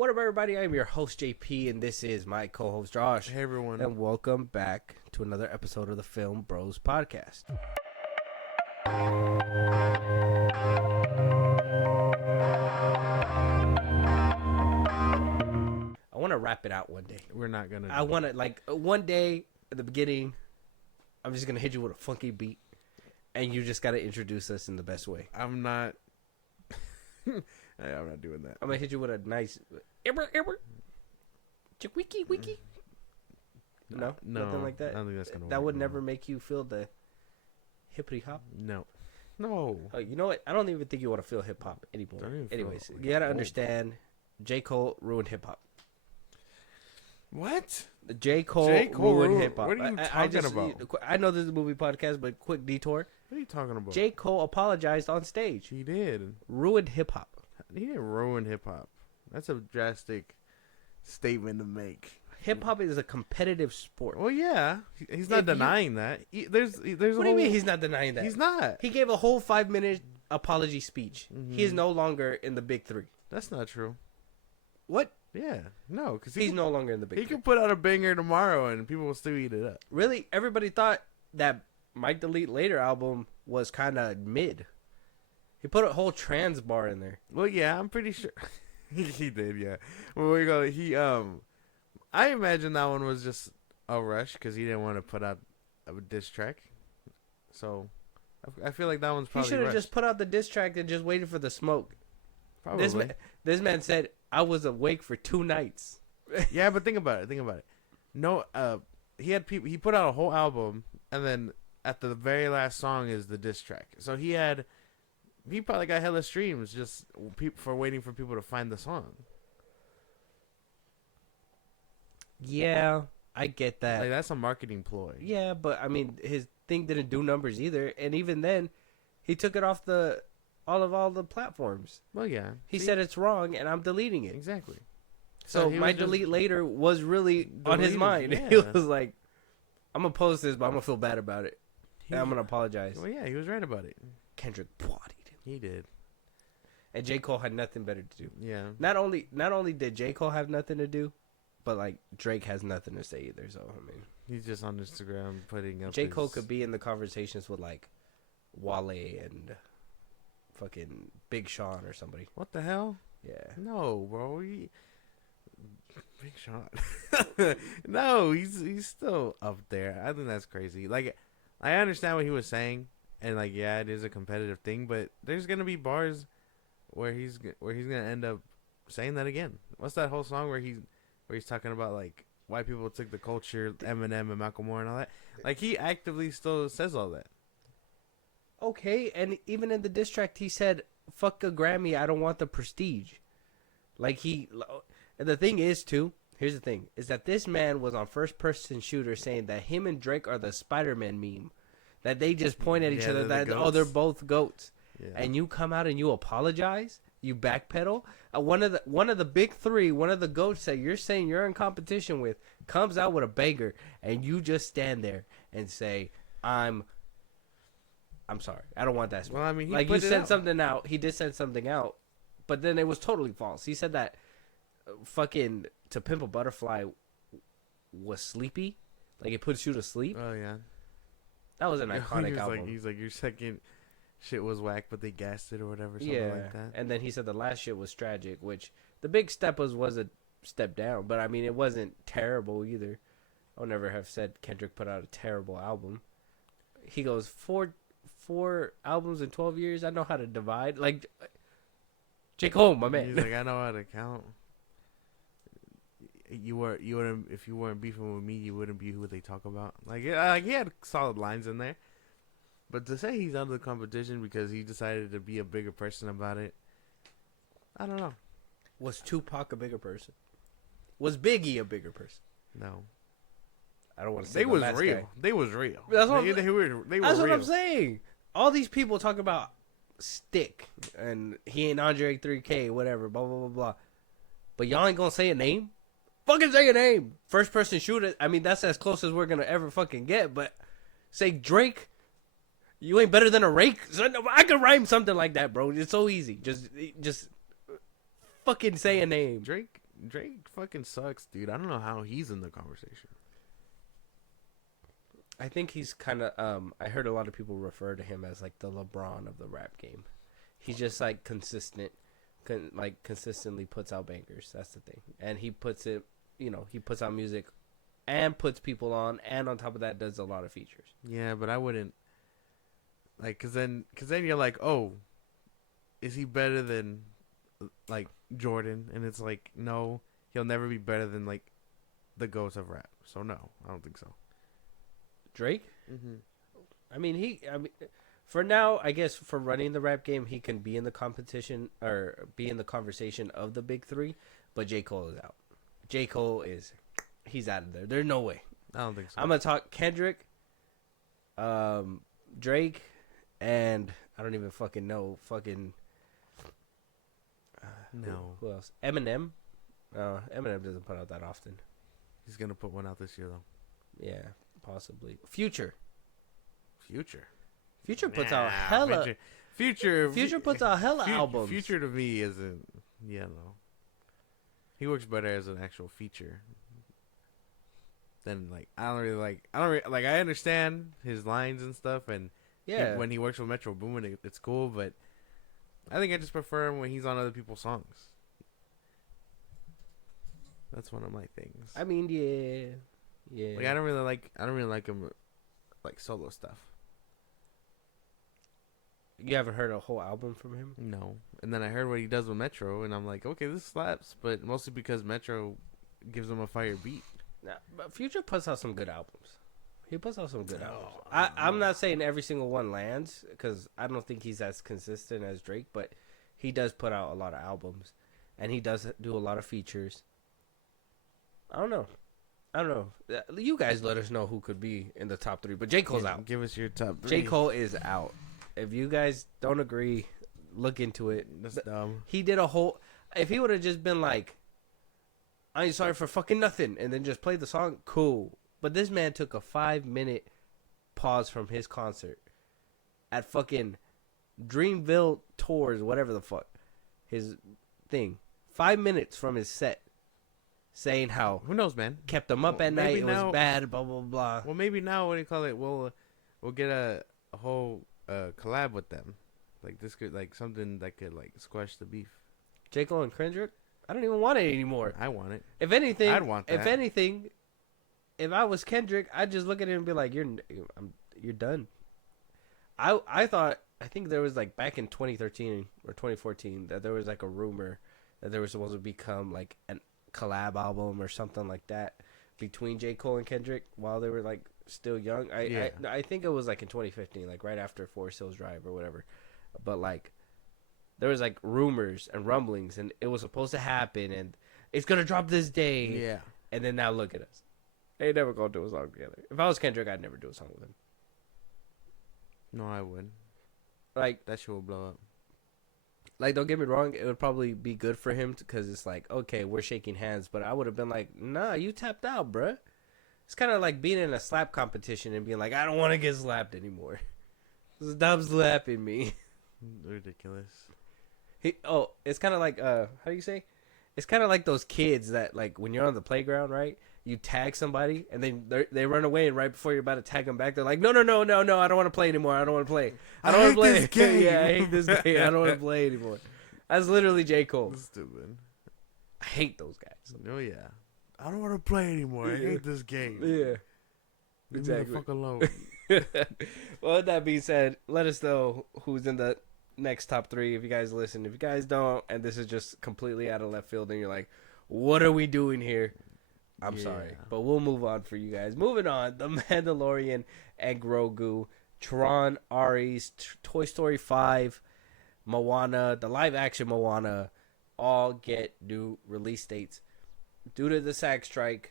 What up, everybody? I'm your host, JP, and this is my co-host, Josh. Hey, everyone. And welcome back to another episode of the FIlmBros podcast. I want to wrap it out one day. We're not going to. I want to, like, one day at the beginning, I'm just going to hit you with a funky beat, and you just got to introduce us in the best way. I'm not. I'm not doing that. I'm going to hit you with a nice... Wiki. No, nothing like that. I don't think that's gonna that work, would no. never make you feel the hippity hop. No. You know what? I don't even think you want to feel hip hop anymore. Anyways, you gotta understand. J. Cole ruined hip hop. What? J. Cole ruined hip hop. What are you talking about? I know this is a movie podcast, but quick detour. What are you talking about? J. Cole apologized on stage. He did. Ruined hip hop. He didn't ruin hip hop. That's a drastic statement to make. Hip hop is a competitive sport. Well, yeah, he's not denying that. There's. What do you mean he's not denying that? He's not. He gave a whole 5-minute apology speech. Mm-hmm. He is no longer in the big three. That's not true. What? Yeah, no, because He's no longer in the big three. He could put out a banger tomorrow and people will still eat it up. Really? Everybody thought that Mike Delete Later album was kind of mid. He put a whole trans bar in there. Well, yeah, I'm pretty sure he did. Yeah. Well, we go. I imagine that one was just a rush because he didn't want to put out a diss track. So, I feel like that one's probably. He should have just put out the diss track and just waited for the smoke. Probably. This man said, "I was awake for 2 nights." Yeah, but think about it. No, he had people. He put out a whole album, and then at the very last song is the diss track. So he probably got hella streams just for waiting for people to find the song. Yeah, I get that. Like, that's a marketing ploy. Yeah, but I mean, his thing didn't do numbers either, and even then, he took it off all the platforms. Well, yeah. He said it's wrong, and I'm deleting it. Exactly. So my delete later was really on his mind. Yeah. He was like, "I'm gonna post this, but I'm gonna feel bad about it. And I'm gonna apologize." Well, yeah, he was right about it. Kendrick bodied him. He did. And J. Cole had nothing better to do. Yeah. Not only did J. Cole have nothing to do, but like Drake has nothing to say either. So I mean, He's just on Instagram putting up. J. Cole could be in the conversations with like Wale and fucking Big Sean or somebody. What the hell? Yeah. No, bro. Big Sean. No, he's still up there. I think that's crazy. Like, I understand what he was saying, and like, yeah, it is a competitive thing, but there's gonna be bars where he's gonna end up saying that again. What's that whole song where he's talking about like white people took the culture, Eminem and Malcolm Moore and all that? Like, he actively still says all that. Okay, and even in the diss track, he said, "Fuck a Grammy, I don't want the prestige." Like, and the thing is too. Here's the thing: is that this man was on first-person shooter saying that him and Drake are the Spider-Man meme, that they just point at each other that they're both goats, Yeah. and you come out and you apologize, you backpedal. One of the big three, one of the goats that you're saying you're in competition with, comes out with a banger, and you just stand there and say, I'm sorry. I don't want that smoke." Well, I mean, he like, put you it sent out. something out. He did send something out, but then it was totally false. He said that fucking To Pimp a Butterfly was sleepy. Like, it puts you to sleep. Oh yeah. That was an iconic album. He's like, your second shit was whack, but they gassed it or whatever. Something yeah. like that. And then he said the last shit was tragic, which the big step was a step down. But I mean, it wasn't terrible either. I would never have said Kendrick put out a terrible album. He goes, four albums in 12 years. I know how to divide. Like, J. Cole, my man. He's like, I know how to count. You wouldn't, if you weren't beefing with me, you wouldn't be who they talk about. Like he had solid lines in there, but to say he's out of the competition because he decided to be a bigger person about it, I don't know. Was Tupac a bigger person? Was Biggie a bigger person? No, I don't want to say they the was last real. guy. They was real. That's what they were That's real. what I'm saying. All these people talk about Stick and he ain't Andre 3K, whatever, blah blah blah blah. But y'all ain't gonna say a name. Fucking say a name. First person shooter. I mean, that's as close as we're gonna ever fucking get. But say Drake, you ain't better than a rake. So I could rhyme something like that, bro. It's so easy. Just fucking say a name. Drake Drake fucking sucks, dude. I don't know how he's in the conversation. I think he's kind of. I heard a lot of people refer to him as like the LeBron of the rap game. He's just like consistent, consistently puts out bangers. That's the thing, and he puts it. He puts out music, and puts people on, and on top of that, does a lot of features. Yeah, but I wouldn't like, cause then you're like, oh, is he better than like Jordan? And it's like, no, he'll never be better than like the ghost of rap. So no, I don't think so. Drake? Mm-hmm. I mean, for now, I guess for running the rap game, he can be in the competition or be in the conversation of the big three, but J. Cole is out. J. Cole he's out of there. There's no way. I don't think so. I'm going to talk Kendrick, Drake, and I don't even fucking know. No. Who else? Eminem. Eminem doesn't put out that often. He's going to put one out this year, though. Yeah, possibly. Future Future puts out hella. Future puts out hella albums. Future to me isn't. Yeah, no. He works better as an actual feature. Then like I don't really I understand his lines and stuff, and yeah, when he works with Metro Boomin, it's cool. But I think I just prefer him when he's on other people's songs. That's one of my things. I mean, yeah. Like I don't really like him like solo stuff. You haven't heard a whole album from him? No. And then I heard what he does with Metro, and I'm like, okay, this slaps, but mostly because Metro gives him a fire beat. Nah, but Future puts out some good albums. He puts out some good albums. I'm not saying every single one lands, because I don't think he's as consistent as Drake, but he does put out a lot of albums, and he does do a lot of features. I don't know. You guys let us know who could be in the top three, but J. Cole's out. Give us your top three. J. Cole is out. If you guys don't agree, look into it. That's dumb. He did a whole... If he would have just been like, I ain't sorry for fucking nothing, and then just played the song, cool. But this man took a 5-minute pause from his concert at fucking Dreamville Tours, whatever the fuck. His thing. 5 minutes from his set. Saying how... Who knows, man? Kept him up at night. It was bad, blah, blah, blah. Well, maybe now, what do you call it? We'll get a whole... collab with them, like this could like something that could like squash the beef. J. Cole and Kendrick, I don't even want it anymore. I want it. If anything, I'd want that. If anything, if I was Kendrick, I'd just look at it and be like, "You're done." I think there was like back in 2013 or 2014 that there was like a rumor that there was supposed to become like a collab album or something like that between J. Cole and Kendrick while they were like still young. I think it was like in 2015, like right after Forest Hills Drive or whatever. But like there was like rumors and rumblings, and it was supposed to happen, and it's gonna drop this day. Yeah. And then now look at us. They never gonna do a song together. If I was Kendrick, I'd never do a song with him. No, I wouldn't. Like that shit will blow up. Like, don't get me wrong, it would probably be good for him because it's like, okay, we're shaking hands, but I would have been like, nah, you tapped out, bruh. It's kind of like being in a slap competition and being like, I don't want to get slapped anymore. Stop slapping me. Ridiculous. It's kind of like, how do you say? It's kind of like those kids that, like, when you're on the playground, right? You tag somebody, and then they run away, and right before you're about to tag them back, they're like, no, I don't want to play anymore. I don't want to play. I don't want to play. This game. Yeah, I hate this game. I don't want to play anymore. That's literally J. Cole. Stupid. I hate those guys. Oh, yeah. I don't want to play anymore. I hate this game. Yeah. Leave me the fuck alone. Well, with that being said, let us know who's in the next top three if you guys listen. If you guys don't, and this is just completely out of left field, and you're like, what are we doing here? I'm sorry, but we'll move on for you guys. Moving on, The Mandalorian and Grogu, Tron, Ares, Toy Story 5, Moana, the live-action Moana, all get new release dates. Due to the SAG strike,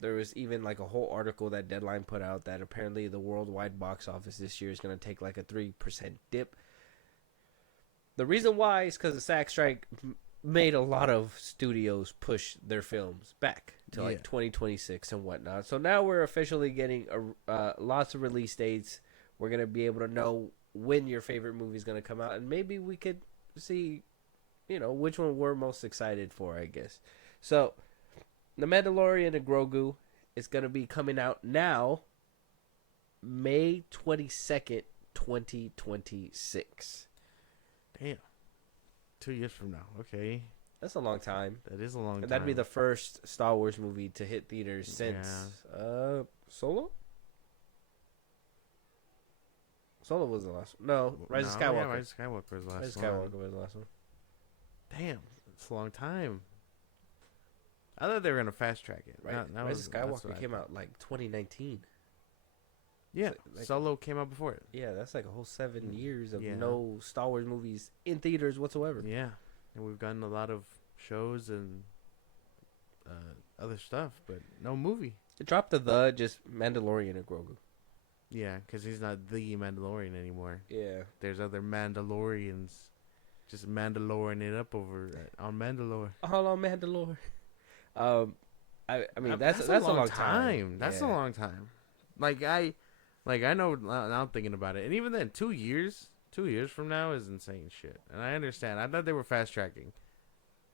there was even like a whole article that Deadline put out that apparently the worldwide box office this year is going to take like a 3% dip. The reason why is because the SAG strike made a lot of studios push their films back to like 2026 and whatnot. So now we're officially getting lots of release dates. We're going to be able to know when your favorite movie is going to come out, and maybe we could see, which one we're most excited for, I guess. So, The Mandalorian and Grogu is going to be coming out now, May 22nd, 2026. Damn. 2 years from now. Okay. That's a long time. That is a long time. That'd be the first Star Wars movie to hit theaters since Solo? Solo was the last one. No, Rise of Skywalker. Yeah, Rise of Skywalker was the last Rise of one. Skywalker was the last one. Damn. It's a long time. I thought they were going to fast track it. Right. Rise of Skywalker came out like 2019. Yeah, like Solo came out before it. Yeah, that's like a whole 7 years of Yeah. no Star Wars movies in theaters whatsoever. Yeah, and we've gotten a lot of shows and other stuff, but no movie. It dropped the just Mandalorian and Grogu. Yeah, because he's not the Mandalorian anymore. Yeah. There's other Mandalorians just Mandalorian it up over on Mandalore. All on Mandalore. I mean that's a long time. That's a long time. Like I know now I'm thinking about it, and even then, 2 years from now is insane shit. And I understand. I thought they were fast tracking,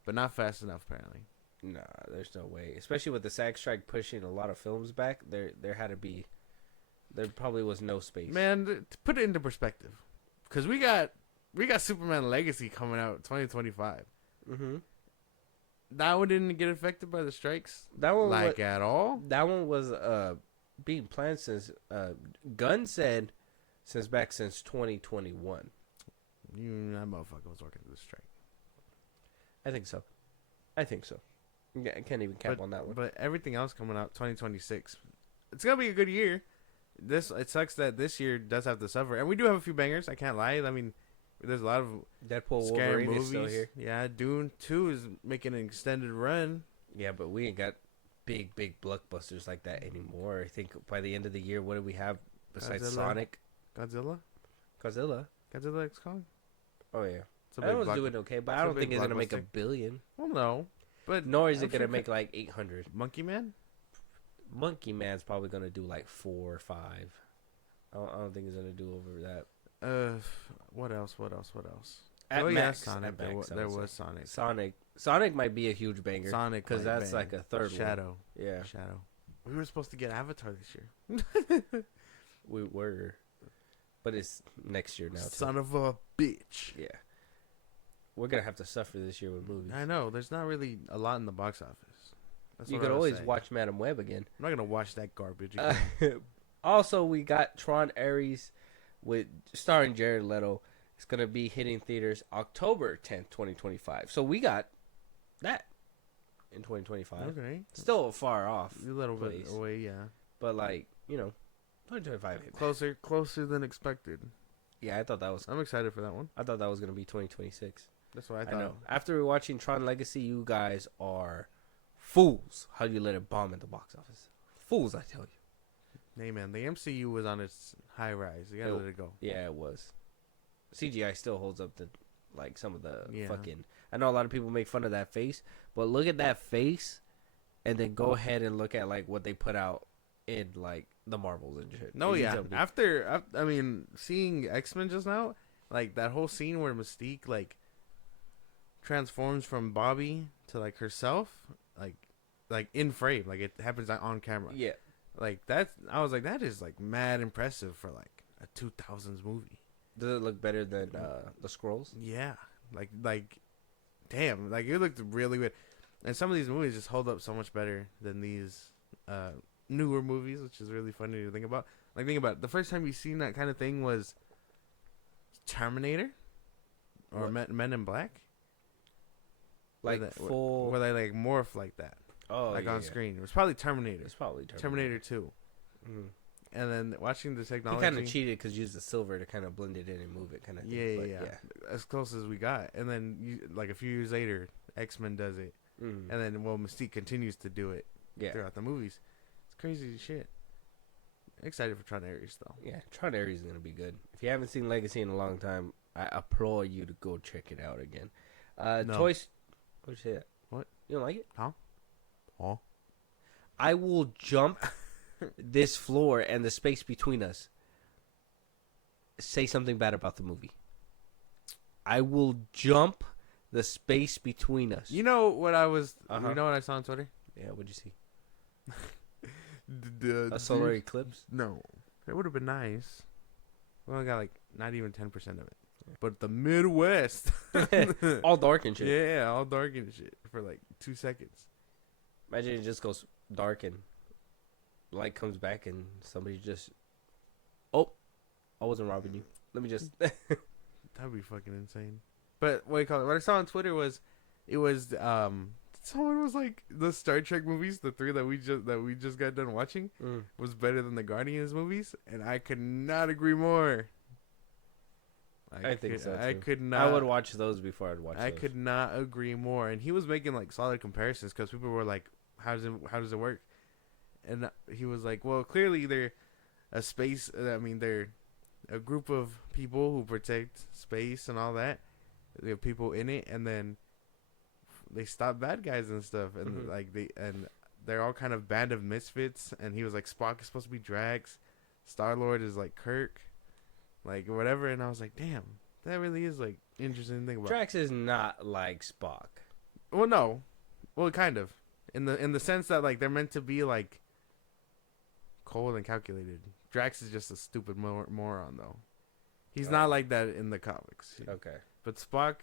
but not fast enough apparently. Nah, there's no way. Especially with the SAG strike pushing a lot of films back, there probably was no space. Man, to put it into perspective, because we got Superman Legacy coming out 2025. Mm-hmm. That one didn't get affected by the strikes. That one at all. That one was being planned since Gunn said since 2021. That motherfucker was working through the strike. I think so. Yeah, I can't even cap on that one. But everything else coming out 2026, it's gonna be a good year. It sucks that this year does have to suffer, and we do have a few bangers. I can't lie. I mean, there's a lot of Deadpool, scary Wolverine movies. is still here. Yeah, Dune 2 is making an extended run. Yeah, but we ain't got big blockbusters like that anymore. I think by the end of the year, what do we have besides Godzilla. Sonic? Godzilla X Kong. Oh yeah, It's a that big was block- doing okay, but it's I a don't big think it's gonna make $1 blockbuster. billion. Well, no, but Nor is I'm it gonna sure make like 800. Monkey Man. Monkey Man's probably gonna do like 4 or 5. I don't think it's gonna do over that. What else? At oh max, yeah, Sonic. at max, There I would was say. Sonic might be a huge banger. Sonic because might that's bang. like a third Shadow. one. Yeah, Shadow. We were supposed to get Avatar this year. we were, but it's next year now. Too. Son of a bitch. Yeah, we're gonna have to suffer this year with movies. I know. There's not really a lot in the box office. That's You what could I was always saying. watch Madam Web again. I'm not gonna watch that garbage again. Also, we got Tron Ares with starring Jared Leto. It's gonna be hitting theaters October 10th, 2025. So we got that in 2025. Okay. Still far off, A little bit place. away, yeah. but like 2025. Closer than expected. Yeah, I thought that was. I'm excited for that one. I thought that was gonna be 2026. That's what I I thought. know. After watching Tron Legacy, you guys are fools. How you let it bomb at the box office? Fools, I tell you. Hey man, the MCU was on its high rise. You gotta let it go. Yeah, it was. CGI still holds up to like some of the Yeah. fucking. I know a lot of people make fun of that face, but look at that face, and then go ahead and look at like what they put out in like the Marvels and shit. No, You yeah. tell me. After I mean, seeing X-Men just now, like that whole scene where Mystique like transforms from Bobby to like herself, like in frame, like it happens on camera. Yeah, Like that's, I was like, that is like mad impressive for like a 2000s movie. does it look better than the Scrolls? Yeah, like, damn, like it looked really good. And some of these movies just hold up so much better than these newer movies, which is really funny to think about. Like, think about it. The first time you seen that kind of thing was Terminator or Men in Black. Like where full. where they like morph like that, Oh, like yeah, on yeah. screen. It was probably Terminator. It's probably Terminator 2. Mm. And then watching the He technology. kind of cheated because you used the silver to kind of blend it in and move it, kind of. Yeah. As close as we got. And then, like, a few years later, X-Men does it. Mm. And then, Mystique continues to do it Yeah. throughout the movies. It's crazy as shit. Excited for Tron Ares, though. Yeah, Tron Ares is gonna be good. If you haven't seen Legacy in a long time, I applaud you to go check it out again. No. Toys. What'd you say that? What? You don't like it? Huh? Oh. I will jump this floor and the space between us. Say something bad about the movie. I will jump the space between us. You know what I was? Uh-huh. You know what I saw on Twitter? Yeah, what'd you see? A solar eclipse? No, it would have been nice. We only got like not even 10% of it. But the Midwest, All dark and shit. yeah, all dark and shit for like 2 seconds. Imagine it just goes dark and light comes back and somebody just, oh, I wasn't robbing you. Let me just. That'd be fucking insane. But what do you call it? What I saw on Twitter was, it was someone was like, the Star Trek movies, the 3 that we just got done watching, was better than the Guardians movies, and I could not agree more. I think so too. I could not. I would watch those before I'd watch. I those. could not agree more. And he was making like solid comparisons because people were like, how does it work? And he was like, well, clearly they're a space. I mean, they're a group of people who protect space and all that. There are people in it, and then they stop bad guys and stuff, and they're all kind of band of misfits. And he was like, Spock is supposed to be Drax, Star-Lord is like Kirk, like whatever. And I was like, damn, that really is like interesting to think about. Drax is not like Spock. Well, no, well, kind of in the sense that like they're meant to be like cold and calculated. Drax is just a stupid moron though. He's not like that in the comics. Okay. But Spock,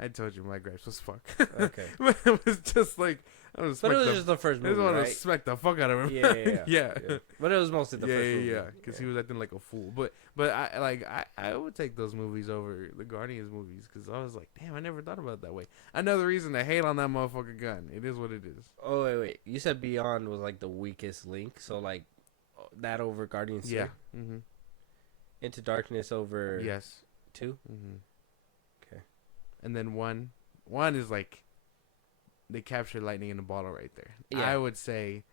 I told you my gripes with Spock. Okay. It was just like, I was. But it was just the first movie, I just want right? to smack the fuck out of him. Yeah. Yeah. But it was mostly the first movie. Yeah. Because he was acting like a fool. But I would take those movies over the Guardians movies because I was like, damn, I never thought about it that way. Another reason to hate on that motherfucking gun. It is what it is. Oh wait. You said Beyond was like the weakest link, so like that over Guardians. Yeah. 2? Into Darkness over. Yes. 2. Okay. And then one is like, they captured lightning in a bottle right there. Yeah. I would say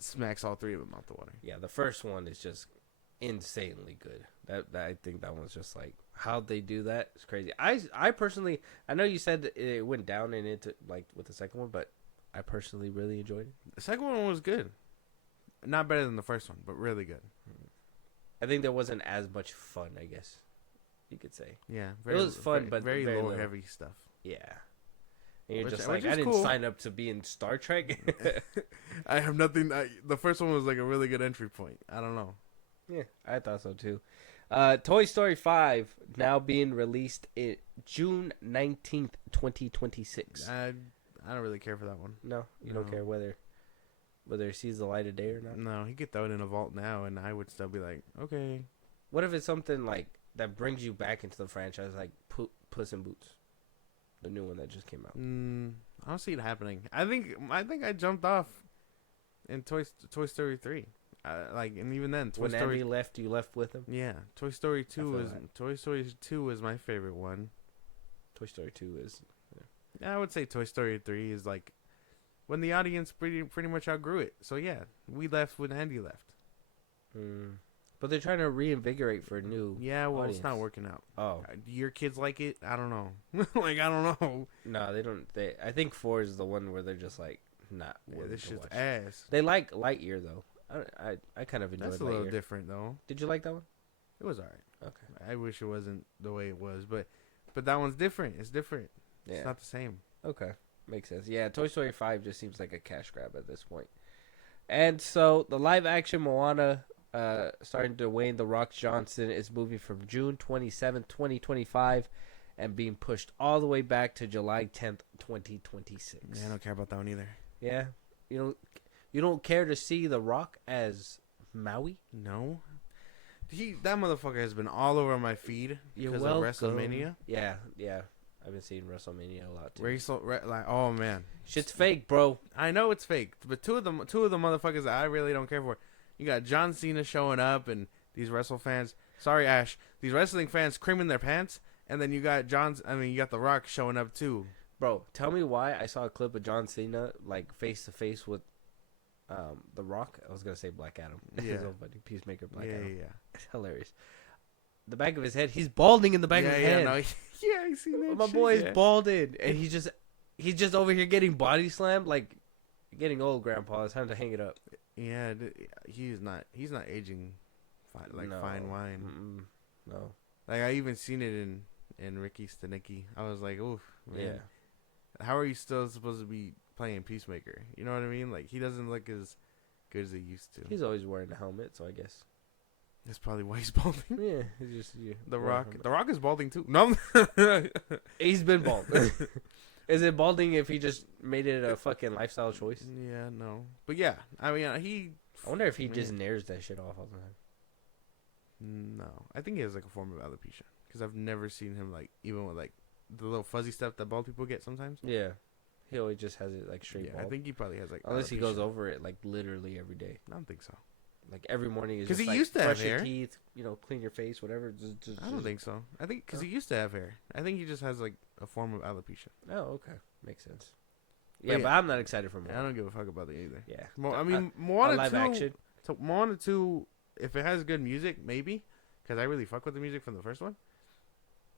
smacks all 3 of them out the water. Yeah, the first one is just insanely good. That I think that one's just like how they do that is crazy. I personally, I know you said it went down and into like with the second one, but I personally really enjoyed it. The second one was good. Not better than the first one, but really good. I think there wasn't as much fun, I guess you could say. Yeah, it was fun, but very low heavy stuff. Yeah, and you're Which- just which like, I is didn't cool. sign up to be in Star Trek. I have nothing. The first one was like a really good entry point. I don't know. Yeah, I thought so too. Toy Story 5 now being released in June 19th, 2026. I don't really care for that one. No, you don't No. care whether it sees the light of day or not. No, he could throw it in a vault now, and I would still be like, okay. What if it's something like that brings you back into the franchise, like Puss in Boots, the new one that just came out? I don't see it happening. I think I jumped off in Toy Story 3. And even then, When Andy left, you left with him. Yeah, Toy Story 2 feel was that. Toy Story 2 was my favorite one. Toy Story 2 is. Yeah, I would say Toy Story 3 is like when the audience pretty much outgrew it. So yeah, we left when Andy left. But they're trying to reinvigorate for a new. Yeah, well, audience. it's not working out. Oh Do your kids like it? I don't know. Like, I don't know. no, they don't. I think 4 is the one where they're just like not. Yeah, willing this to shit's watch. ass. They like Lightyear though. I kind of enjoyed That's a little Lightyear. different though. Did you like that one? It was alright. Okay. I wish it wasn't the way it was, but that one's different. It's different. Yeah. It's not the same. Okay. Makes sense. Yeah, Toy Story 5 just seems like a cash grab at this point. And so the live action Moana, starring Dwayne The Rock Johnson, is moving from June 27th, 2025, and being pushed all the way back to July 10th, 2026. Yeah, I don't care about that one either. Yeah, you don't care to see The Rock as Maui? No. That motherfucker has been all over my feed because of WrestleMania. Yeah. I've been seeing WrestleMania a lot too. Where he's so like, oh man, Shit's fake, bro. I know it's fake, but two of the motherfuckers that I really don't care for. You got John Cena showing up, and these wrestle fans. Sorry, Ash. These wrestling fans creaming their pants, and then you got you got The Rock showing up too. Bro, tell me why I saw a clip of John Cena like face to face with The Rock. I was gonna say Black Adam. Yeah. So funny. Peacemaker Black Yeah, Adam. yeah. It's hilarious. The back of his head, he's balding in the back of his head. No, yeah, I seen that. My shit, boy is yeah. balded, and he's just over here getting body slammed. Like, you're getting old, Grandpa. It's time to hang it up. Yeah, he's not aging fine, like No. fine wine. No. Like I even seen it and Ricky Stenicki. I was like, oof, man. Yeah. How are you still supposed to be playing Peacemaker? You know what I mean? Like, he doesn't look as good as he used to. He's always wearing a helmet, so I guess. That's probably why he's balding. Yeah, he's just The Rock. The Rock is balding too. No, he's been bald. Is it balding if he just made it a fucking lifestyle choice? Yeah, no. But yeah, I mean, I wonder if he just nares that shit off all the time. No, I think he has like a form of alopecia because I've never seen him like even with like the little fuzzy stuff that bald people get sometimes. Yeah, he always just has it like straight bald. I think he probably has like unless alopecia. he goes over it like literally every day. I don't think so. Like every morning is because just he like, used to have brush your hair. teeth, clean your face, whatever. I don't think so. I think because he used to have hair. I think he just has like a form of alopecia. Oh, okay, makes sense. But Yeah, yeah. but I'm not excited for more. I don't give a fuck about it either. Yeah, I mean, Moana live 2, action. So Moana 2, if it has good music, maybe. Because I really fuck with the music from the first one.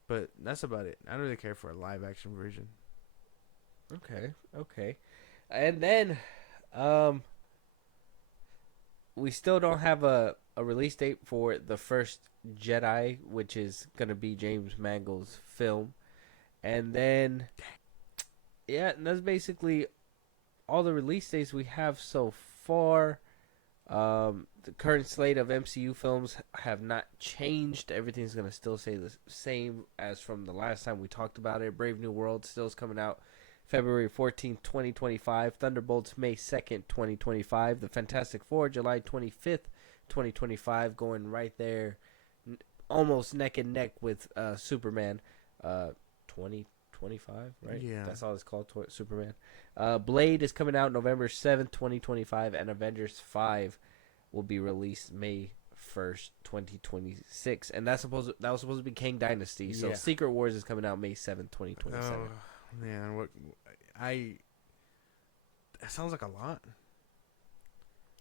But that's about it. I don't really care for a live action version. Okay. And then, we still don't have a release date for the first Jedi, which is going to be James Mangold's film. And then, yeah, and that's basically all the release dates we have so far. The current slate of MCU films have not changed. Everything's going to still stay the same as from the last time we talked about it. Brave New World still is coming out February 14th, 2025. Thunderbolts, May 2nd, 2025. The Fantastic Four, July 25th, 2025. Going right there, almost neck and neck with Superman 2025, right? Yeah. That's all it's called, Superman. Blade is coming out November 7th, 2025. And Avengers 5 will be released May 1st, 2026. And that was supposed to be Kang Dynasty. So Yeah. Secret Wars is coming out May 7th, 2027. Oh, man. That sounds like a lot.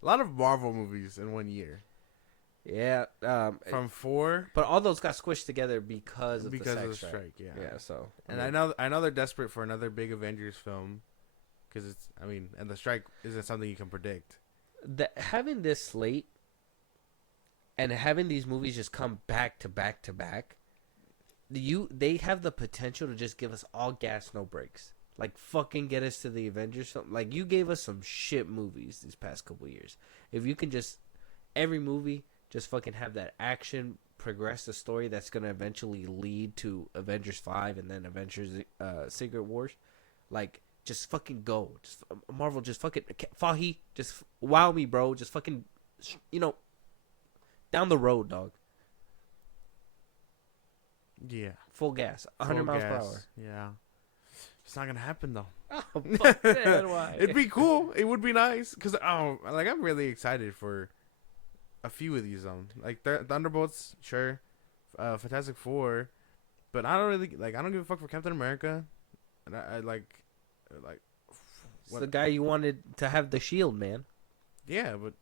A lot of Marvel movies in 1 year. Yeah. From 4. But all those got squished together because of the strike. Yeah. Yeah, so. And I know they're desperate for another big Avengers film. Because and the strike isn't something you can predict. Having this slate and having these movies just come back to back to back, they have the potential to just give us all gas, no breaks. Like, fucking get us to the Avengers. Like, you gave us some shit movies these past couple years. If you can just, every movie, just fucking have that action, progress the story that's going to eventually lead to Avengers 5 and then Avengers Secret Wars. Like, just fucking go. Just Marvel, just fucking Fahi, just wow me, bro. Just fucking, down the road, dog. Yeah. Full gas, 100 miles per hour. Yeah. It's not gonna happen though. Oh, fuck that, why? It'd be cool. It would be nice because I'm really excited for a few of these. Like Thunderbolts, sure, Fantastic Four, but I don't really I don't give a fuck for Captain America, and I like. It's the guy you wanted to have the shield, man. Yeah, but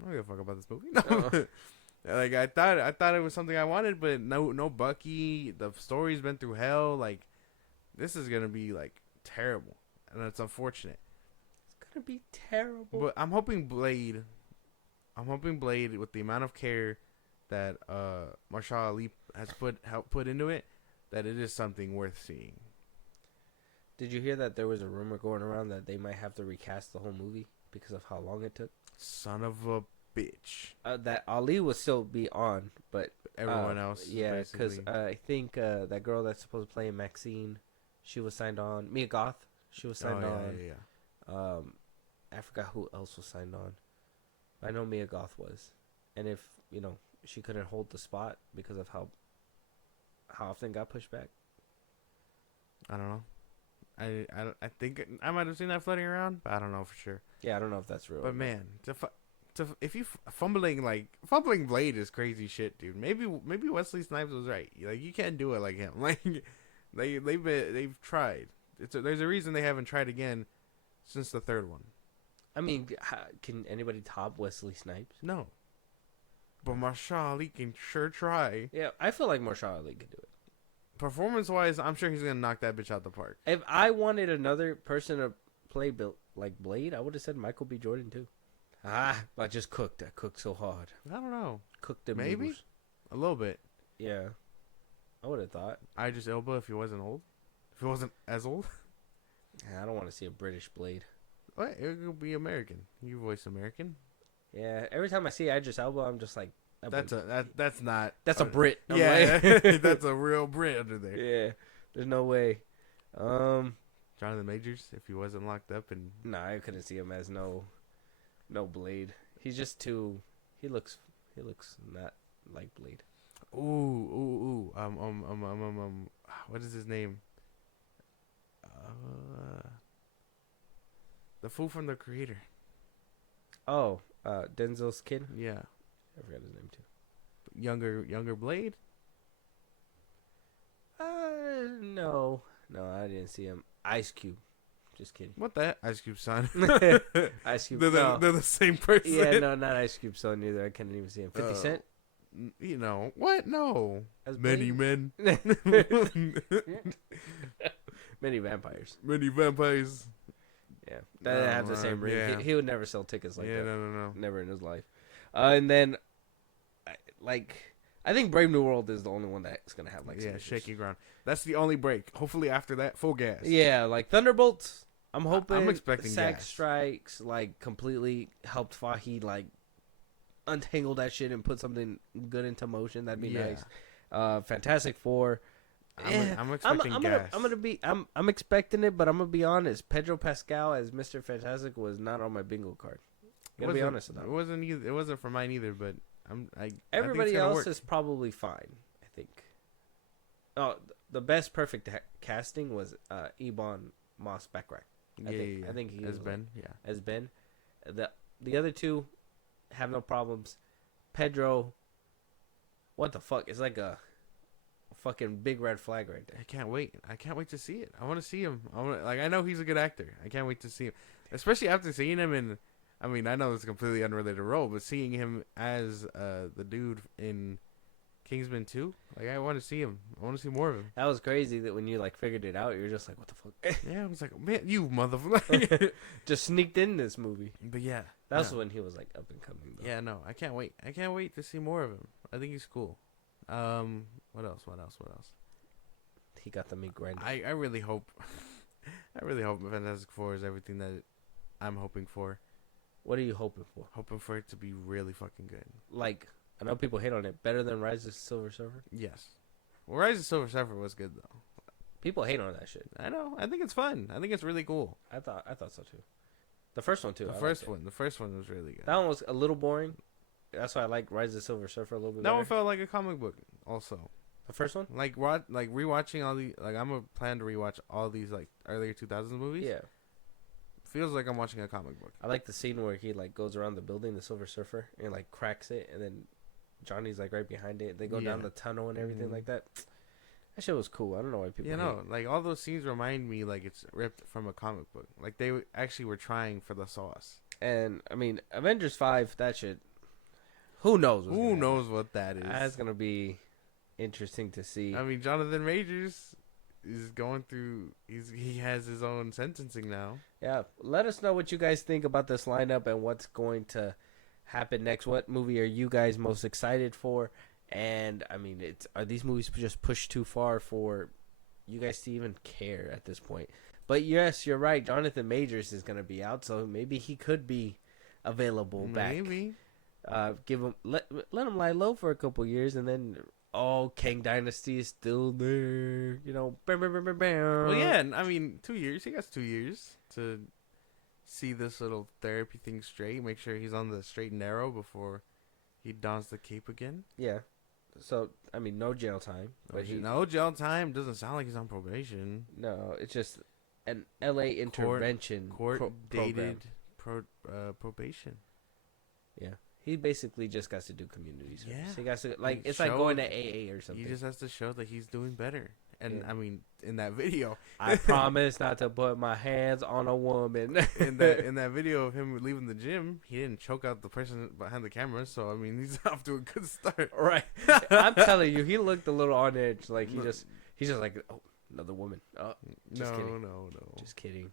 I don't give a fuck about this movie. No. Like I thought it was something I wanted, but no Bucky. The story's been through hell. Like this is gonna be terrible, and it's unfortunate. It's gonna be terrible. But I'm hoping Blade. With the amount of care that Marshall Ali has put into it, that it is something worth seeing. Did you hear that there was a rumor going around that they might have to recast the whole movie because of how long it took? Son of a bitch. That Ali will still be on, but everyone else. Yeah, because I think that girl that's supposed to play Maxine, she was signed on. Mia Goth, she was signed on. Yeah. I forgot who else was signed on. I know Mia Goth was, and if she couldn't hold the spot because of how often it got pushed back. I don't know. I think I might have seen that floating around, but I don't know for sure. Yeah, I don't know if that's real. But man, if you fumbling Blade is crazy shit, dude. Maybe Wesley Snipes was right. Like you can't do it like him. Like they've tried. There's a reason they haven't tried again since the third one. I mean, can anybody top Wesley Snipes? No. But Marshall Ali can sure try. Yeah, I feel like Marshall Ali could do it. Performance-wise, I'm sure he's going to knock that bitch out the park. If I wanted another person to play like Blade, I would have said Michael B. Jordan, too. I just cooked. I cooked so hard. I don't know. Cooked the Maybe? noodles. A little bit. Yeah. I would have thought. Idris Elba if he wasn't old. If he wasn't as old. I don't want to see a British Blade. What? It could be American. You voice American. Yeah, every time I see Idris Elba, I'm just like, That's not. that's a Brit. I'm Yeah, like- that's a real Brit under there. yeah. There's no way. Jonathan Majors if he wasn't locked up and. Nah, I couldn't see him as no Blade. He's just too. He looks not like Blade. Ooh. What is his name? The fool from The Creator. Oh, Denzel's kid. Yeah, I forgot his name too. younger Blade. No, I didn't see him. Ice Cube. Just kidding. What the heck? Ice Cube's son. Ice Cube. They're the same person. Yeah, no, not Ice Cube's son either. I couldn't even see him. 50 Cent. You know what? No. As Many Blade? men. Many vampires. Many vampires. Yeah, that didn't have the same ring. yeah. He would never sell tickets like Yeah, that. no. Never in his life. And then, I think Brave New World is the only one that's gonna have like. Yeah, some shaky ground. That's the only break. Hopefully after that, full gas. Yeah, like Thunderbolts. I'm hoping. I'm expecting Sack gas. Strikes like completely helped Fahi like untangle that shit and put something good into motion. That'd be Yeah. nice. Fantastic Four. I'm expecting gas. I'm expecting it, but I'm gonna be honest. Pedro Pascal as Mr. Fantastic was not on my bingo card. Gotta be honest with that. It wasn't either. It wasn't for mine either. But Everybody I think else work. is probably fine. I think. Oh, the best perfect casting was Ebon Moss Backrack. I think he as was Ben. Yeah. as Ben. The other two have no problems. Pedro. What the fuck? It's like a fucking big red flag right there. I can't wait. I can't wait to see it. I want to see him. I know he's a good actor. I can't wait to see him, especially after seeing him in. I mean, I know it's a completely unrelated role, but seeing him as the dude in Kingsman 2, like I want to see him. I want to see more of him. That was crazy that when you like figured it out, you're just like, what the fuck? Yeah, I was like, man, you motherfucker. Just sneaked in this movie. But yeah, That's no. when he was like up and coming. Though. Yeah, no, I can't wait. I can't wait to see more of him. I think he's cool. What else? He got the meat grinder. I really hope. I really hope Fantastic Four is everything that I'm hoping for. What are you hoping for? Hoping for it to be really fucking good. Like, I know people hate on it. Better than Rise of the Silver Surfer? Yes. Well, Rise of Silver Surfer was good though. People hate on that shit. I know. I think it's fun. I think it's really cool. I thought so too. The first one too. The I first liked it. one. The first one was really good. That one was a little boring. That's why I like Rise of the Silver Surfer a little bit That better. one felt like a comic book. Also, The first one? like rewatching all the I'm a plan to rewatch all these like earlier 2000s movies. Yeah. Feels like I'm watching a comic book. I like the scene where he like goes around the building, the Silver Surfer, and like cracks it, and then Johnny's like right behind it. They go down Yeah. the tunnel and everything Mhm. like that. That shit was cool. I don't know why people. You hate know, it. like all those scenes remind me like it's ripped from a comic book. Like they actually were trying for the sauce. And I mean, Avengers 5, that shit. Who knows? what's Who gonna knows what that is? happen. That's gonna be interesting to see. I mean, Jonathan Majors is going through. He has his own sentencing now. Yeah, let us know what you guys think about this lineup and what's going to happen next. What movie are you guys most excited for? And I mean, are these movies just pushed too far for you guys to even care at this point? But yes, you're right. Jonathan Majors is going to be out, so maybe he could be available back. Maybe. Give him let him lie low for a couple years, and then Kang Dynasty is still there. You know, Well, yeah. I mean, 2 years. He got 2 years to see this little therapy thing straight. Make sure he's on the straight and narrow before he dons the cape again. Yeah. So I mean, no jail time, but No jail time. Doesn't sound like he's on probation. No, it's just an LA intervention Court program. dated probation. Yeah, he basically just got to do community service. Yeah. He got to like He it's like going to showed- AA or something. He just has to show that he's doing better. And Yeah. I mean, in that video, I promise not to put my hands on a woman. in that video of him leaving the gym, he didn't choke out the person behind the camera. So I mean, he's off to a good start. Right. I'm telling you, he looked a little on edge. Like he's just like, oh, another woman. Oh, just kidding. No. just kidding.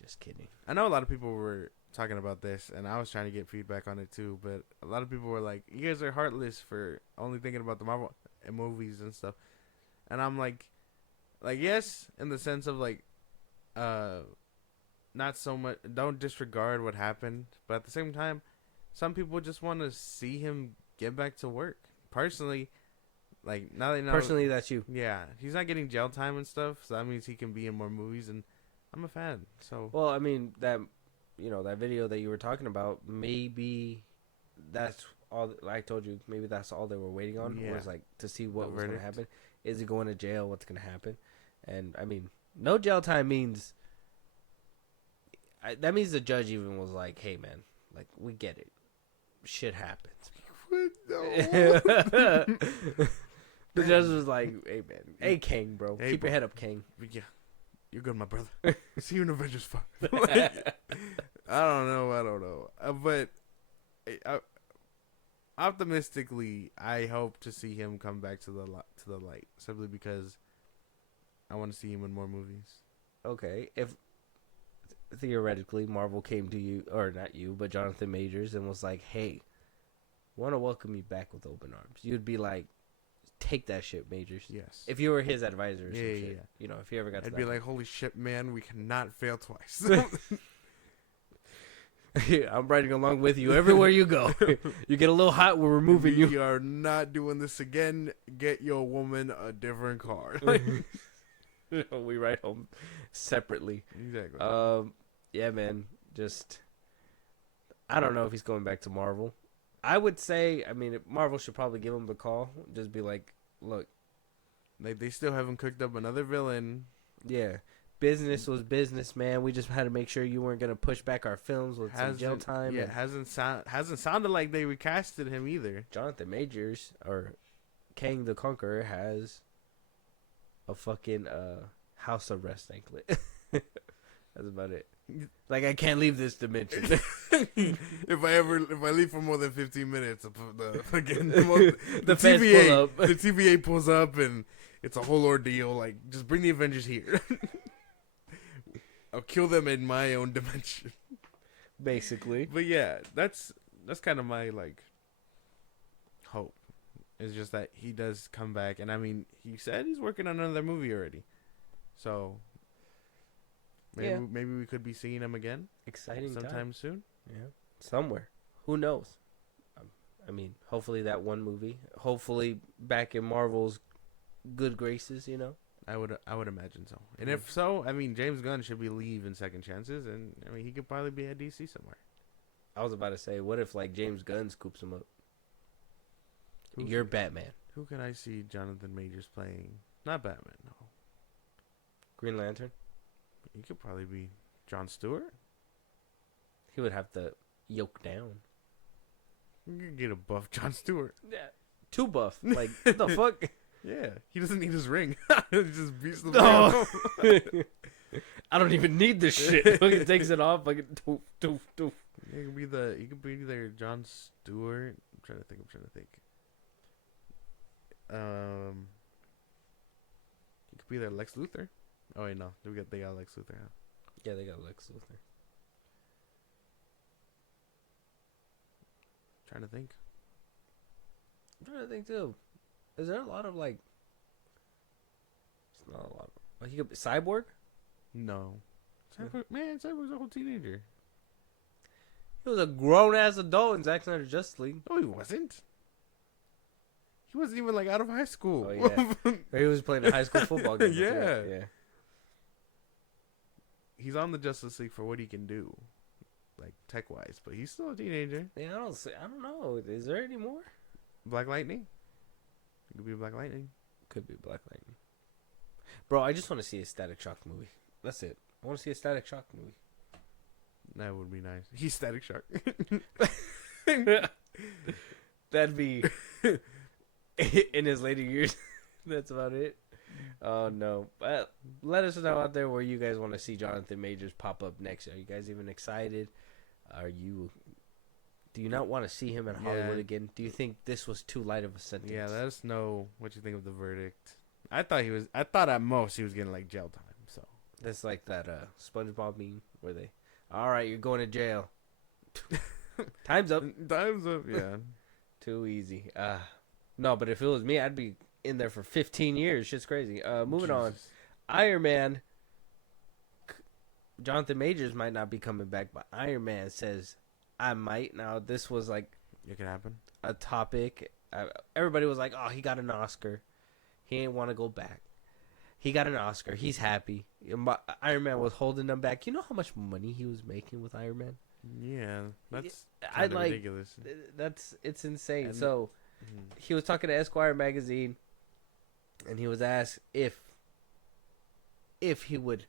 Just kidding. I know a lot of people were talking about this, and I was trying to get feedback on it too. But a lot of people were like, "You guys are heartless for only thinking about the Marvel." movies and stuff. And I'm like yes, in the sense of like, not so much. Don't disregard what happened, but at the same time, some people just want to see him get back to work. Personally, like now they know. Personally, that's you. Yeah, he's not getting jail time and stuff, so that means he can be in more movies, and I'm a fan. So Well, I mean that that video that you were talking about, maybe that's all. Like I told you, maybe that's all they were waiting on was like to see what was going to happen. Is he going to jail? What's going to happen? And I mean, no jail time means. That means the judge even was like, "Hey, man, like we get it, shit happens." The judge was like, "Hey, man, hey, King, bro, keep your head up, King." Yeah, you're good, my brother. See you in Avengers 5. Like, I don't know, but optimistically, I hope to see him come back to the light, simply because I want to see him in more movies. Okay, if theoretically Marvel came to you, or not you, but Jonathan Majors, and was like, "Hey, want to welcome you back with open arms," you'd be like, "Take that shit, Majors." Yes. If you were his advisor or some Yeah. shit. You know, if you ever got to I'd that be point. like, "Holy shit, man, we cannot fail twice." I'm riding along with you everywhere you go. You get a little hot, we're removing you. We are not doing this again. Get your woman a different car. We ride home separately. Exactly. Yeah, man. Just, I don't know if he's going back to Marvel. I would say, I mean, Marvel should probably give him the call. Just be like, look. Like, they still haven't cooked up another villain. Yeah. Business was business, man. We just had to make sure you weren't going to push back our films with some jail time. Yeah, hasn't sounded like they recasted him either. Jonathan Majors, or Kang the Conqueror, has a fucking house arrest anklet. That's about it. Like, I can't leave this dimension. If I leave for more than 15 minutes, the feds pull up. The TVA pulls up, and it's a whole ordeal. Like, just bring the Avengers here. I'll kill them in my own dimension. Basically. But yeah, that's kind of my like hope. It's just that he does come back, and I mean, he said he's working on another movie already, so maybe we could be seeing him again. Exciting sometime soon. Yeah, somewhere. Who knows? I mean, hopefully that one movie. Hopefully back in Marvel's good graces. You know. I would imagine so. And if so, I mean, James Gunn should be leaving Second Chances, and I mean, he could probably be at DC somewhere. I was about to say, what if like James Gunn scoops him up? You're Batman. Who can I see Jonathan Majors playing? Not Batman, no. Green Lantern. He could probably be Jon Stewart. He would have to yoke down. You could get a buff Jon Stewart. Yeah, too buff. Like what the fuck? Yeah, he doesn't need his ring. He just beats the Oh. I don't even need this shit. Fucking takes it off. Fucking doof, doof, doof. He could be either Jon Stewart. I'm trying to think. He could be either Lex Luthor. Oh wait, no, they got Lex Luthor. Huh? Yeah, they got Lex Luthor. Trying to think. I'm trying to think too. Is there a lot of like? It's not a lot. He could be Cyborg. No, Cyborg's a whole teenager. He was a grown ass adult in Zack Snyder's Justice League. No, he wasn't. He wasn't even like out of high school. Oh yeah, he was playing a high school football game. Yeah. Yeah. He's on the Justice League for what he can do, like tech wise, but he's still a teenager. Yeah, I don't know. Is there any more? Black Lightning. It could be Black Lightning. Could be Black Lightning. Bro, I just want to see a Static Shock movie. That's it. I want to see a Static Shock movie. That would be nice. He's Static Shock. That'd be in his later years. That's about it. Oh no! But let us know out there where you guys want to see Jonathan Majors pop up next. Are you guys even excited? Do you not want to see him in Hollywood again? Do you think this was too light of a sentence? Yeah, let us know what you think of the verdict. I thought at most he was getting like jail time. So that's like that SpongeBob meme where they, all right, you're going to jail. Time's up. Time's up. Yeah. Too easy. No, but if it was me, I'd be in there for 15 years. Shit's crazy. Moving on. Jesus. Iron Man. Jonathan Majors might not be coming back, but Iron Man says I might. Now this was like It could happen. a topic. Everybody was like, "Oh, he got an Oscar. He didn't want to go back. He got an Oscar. He's happy." Iron Man was holding them back. You know how much money he was making with Iron Man? Yeah, that's I kinda like ridiculous. it's insane. And- So Mhm. he was talking to Esquire magazine, and he was asked if he would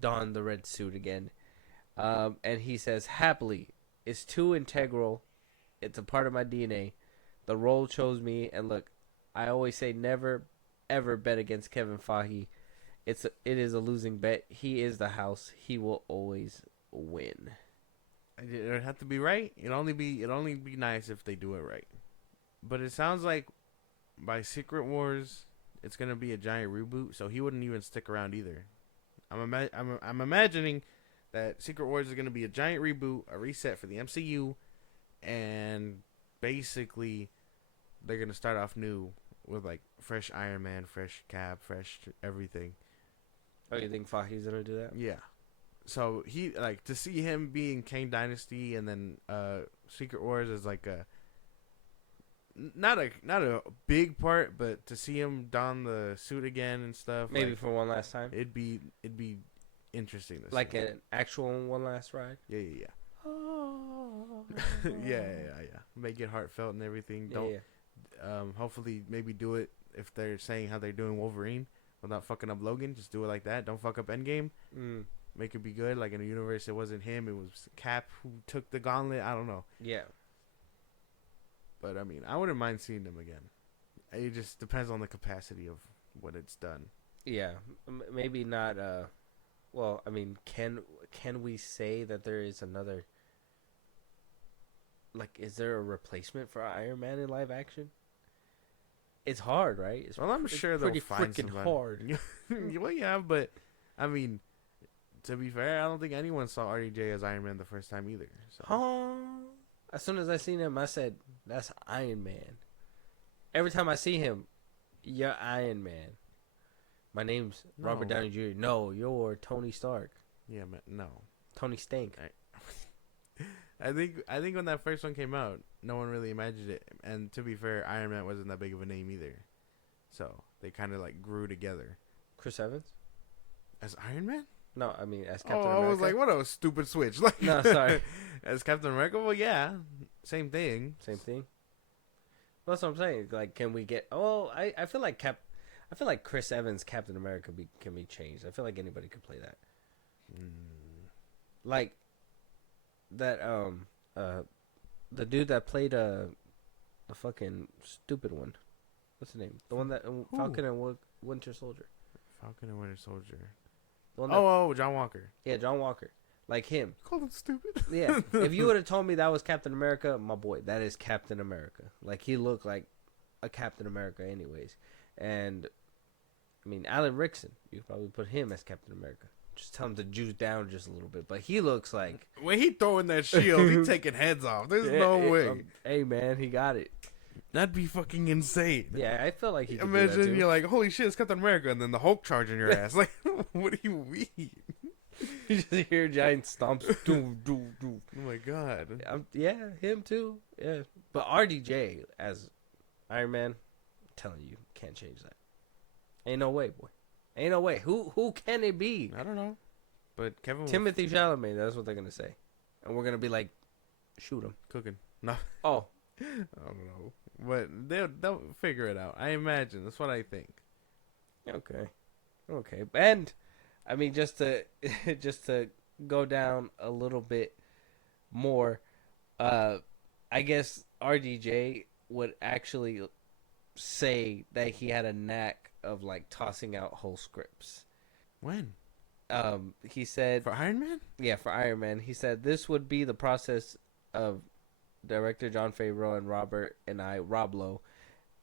don the red suit again, and he says happily. It's too integral. It's a part of my DNA. The role chose me, and look, I always say never, ever bet against Kevin Feige. It is a losing bet. He is the house. He will always win. It would have to be right. It'd only be nice if they do it right. But it sounds like by Secret Wars, it's gonna be a giant reboot, so he wouldn't even stick around either. I'm imagining that Secret Wars is gonna be a giant reboot, a reset for the MCU, and basically they're gonna start off new with like fresh Iron Man, fresh Cap, fresh everything. Oh, you think Feige's gonna do that? Yeah. So he like to see him being Kang Dynasty and then Secret Wars is like a not a big part, but to see him don the suit again and stuff. Maybe like, for one last time, it'd be interesting to like see. an actual one last ride. Yeah. yeah. Make it heartfelt and everything. Don't hopefully maybe do it if they're saying how they're doing Wolverine without fucking up Logan. Just do it like that. Don't fuck up Endgame. Make it be good. Like in the universe, it wasn't him. It was Cap who took the gauntlet. I don't know. Yeah. But I mean, I wouldn't mind seeing them again. It just depends on the capacity of what it's done. Yeah. Maybe not. Well, I mean, can we say that there is another? Like, is there a replacement for Iron Man in live action? It's hard, right? Well, I'm sure they'll pretty find freaking somebody. hard. Well, yeah, but I mean, to be fair, I don't think anyone saw RDJ as Iron Man the first time either. So. As soon as I seen him, I said, "That's Iron Man." Every time I see him, you're Iron Man. My name's Robert No. Downey Jr. No, you're Tony Stark. Yeah, man, no. Tony Stank. I think when that first one came out, no one really imagined it. And to be fair, Iron Man wasn't that big of a name either. So they kind of like grew together. Chris Evans? As Iron Man? No, I mean as Captain I America. was like, what a stupid switch. Like, No, sorry. As Captain America? Well, yeah, same thing. Same thing. Well, that's what I'm saying. Like, can we get? Oh, I feel like Chris Evans Captain America can be changed. I feel like anybody could play that. Like that the dude that played the fucking stupid one. What's his name? The one that Falcon and Winter Soldier. Falcon and Winter Soldier. The one that, John Walker. yeah, John Walker. Like him. Called him stupid. Yeah. If you would have told me that was Captain America, my boy, that is Captain America. Like, he looked like a Captain America anyways. And, I mean, Alan Rickson, you could probably put him as Captain America. Just tell him to juice down just a little bit. But he looks like... When he throwing that shield, he taking heads off. There's no way. Hey, man, he got it. That'd be fucking insane. Yeah, I feel like he could do that Imagine too. you're like, holy shit, it's Captain America, and then the Hulk charging your ass. Like, what do you mean? You just hear giant stomps. Doo, doo, doo. Oh my god. Yeah, him too. Yeah. But RDJ as Iron Man, I'm telling you, can't change that. Ain't no way, boy. Ain't no way. Who can it be? I don't know. But Kevin Timothy Chalamet, that's what they're going to say. And we're going to be like, shoot him. cooking. No, Oh, I don't know. But they'll figure it out. I imagine. That's what I think. okay. And, I mean, just to go down a little bit more, I guess RDJ would actually say that he had a knack of, like, tossing out whole scripts. When? He said... For Iron Man? Yeah, for Iron Man. He said this would be the process of director Jon Favreau and Rob Lowe,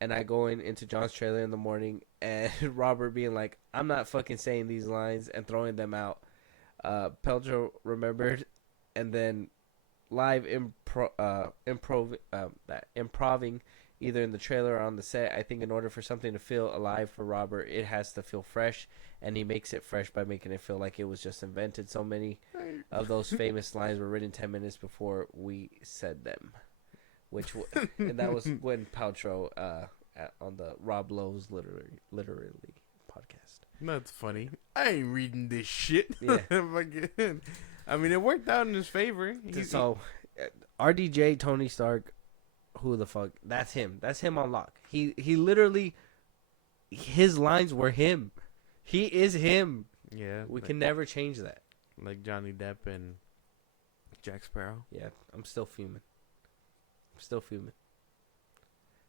and I going into John's trailer in the morning, and Robert being like, I'm not fucking saying these lines, and throwing them out. Peltro remembered, and then live improving either in the trailer or on the set. I think in order for something to feel alive for Robert, it has to feel fresh, and he makes it fresh by making it feel like it was just invented. So many of those famous lines were written 10 minutes before we said them, and that was when Paltrow on the Rob Lowe's literally podcast. That's funny. I ain't reading this shit. Yeah. I mean, it worked out in his favor. So, RDJ, Tony Stark, who the fuck? That's him. That's him on lock. He literally, his lines were him. He is him. Yeah. We can never change that. Like Johnny Depp and Jack Sparrow. Yeah, I'm still fuming.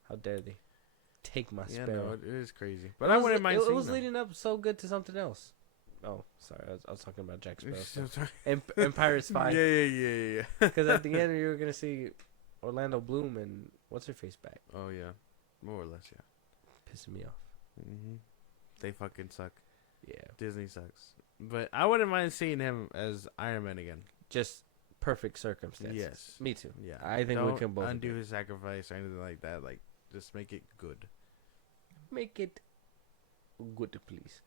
How dare they take my Sparrow? No, it is crazy. But I wouldn't mind seeing it was them. leading up so good to something else. Oh, sorry. I was talking about Jack Sparrow. So And Pirates 5. Yeah. Because at the end, you were going to see Orlando Bloom and what's-her-face back. Oh, yeah. More or less, yeah. Pissing me off. Mm-hmm. They fucking suck. Yeah. Disney sucks. But I wouldn't mind seeing him as Iron Man again. Just perfect circumstances. Yes. Me too. Yeah. I think we can both undo his sacrifice or anything like that. Like, just make it good. Make it good, please.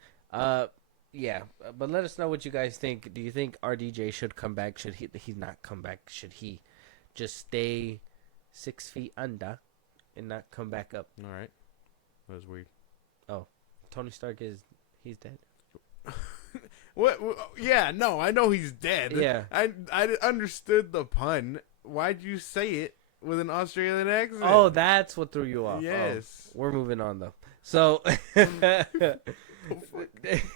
Yeah, but let us know what you guys think. Do you think RDJ should come back? Should he not come back? Should he just stay 6 feet under and not come back up? All right. That was weird. Oh, Tony Stark he's dead. What? Yeah, no, I know he's dead. Yeah. I understood the pun. Why'd you say it with an Australian accent? Oh, that's what threw you off. Yes. Oh, we're moving on though. So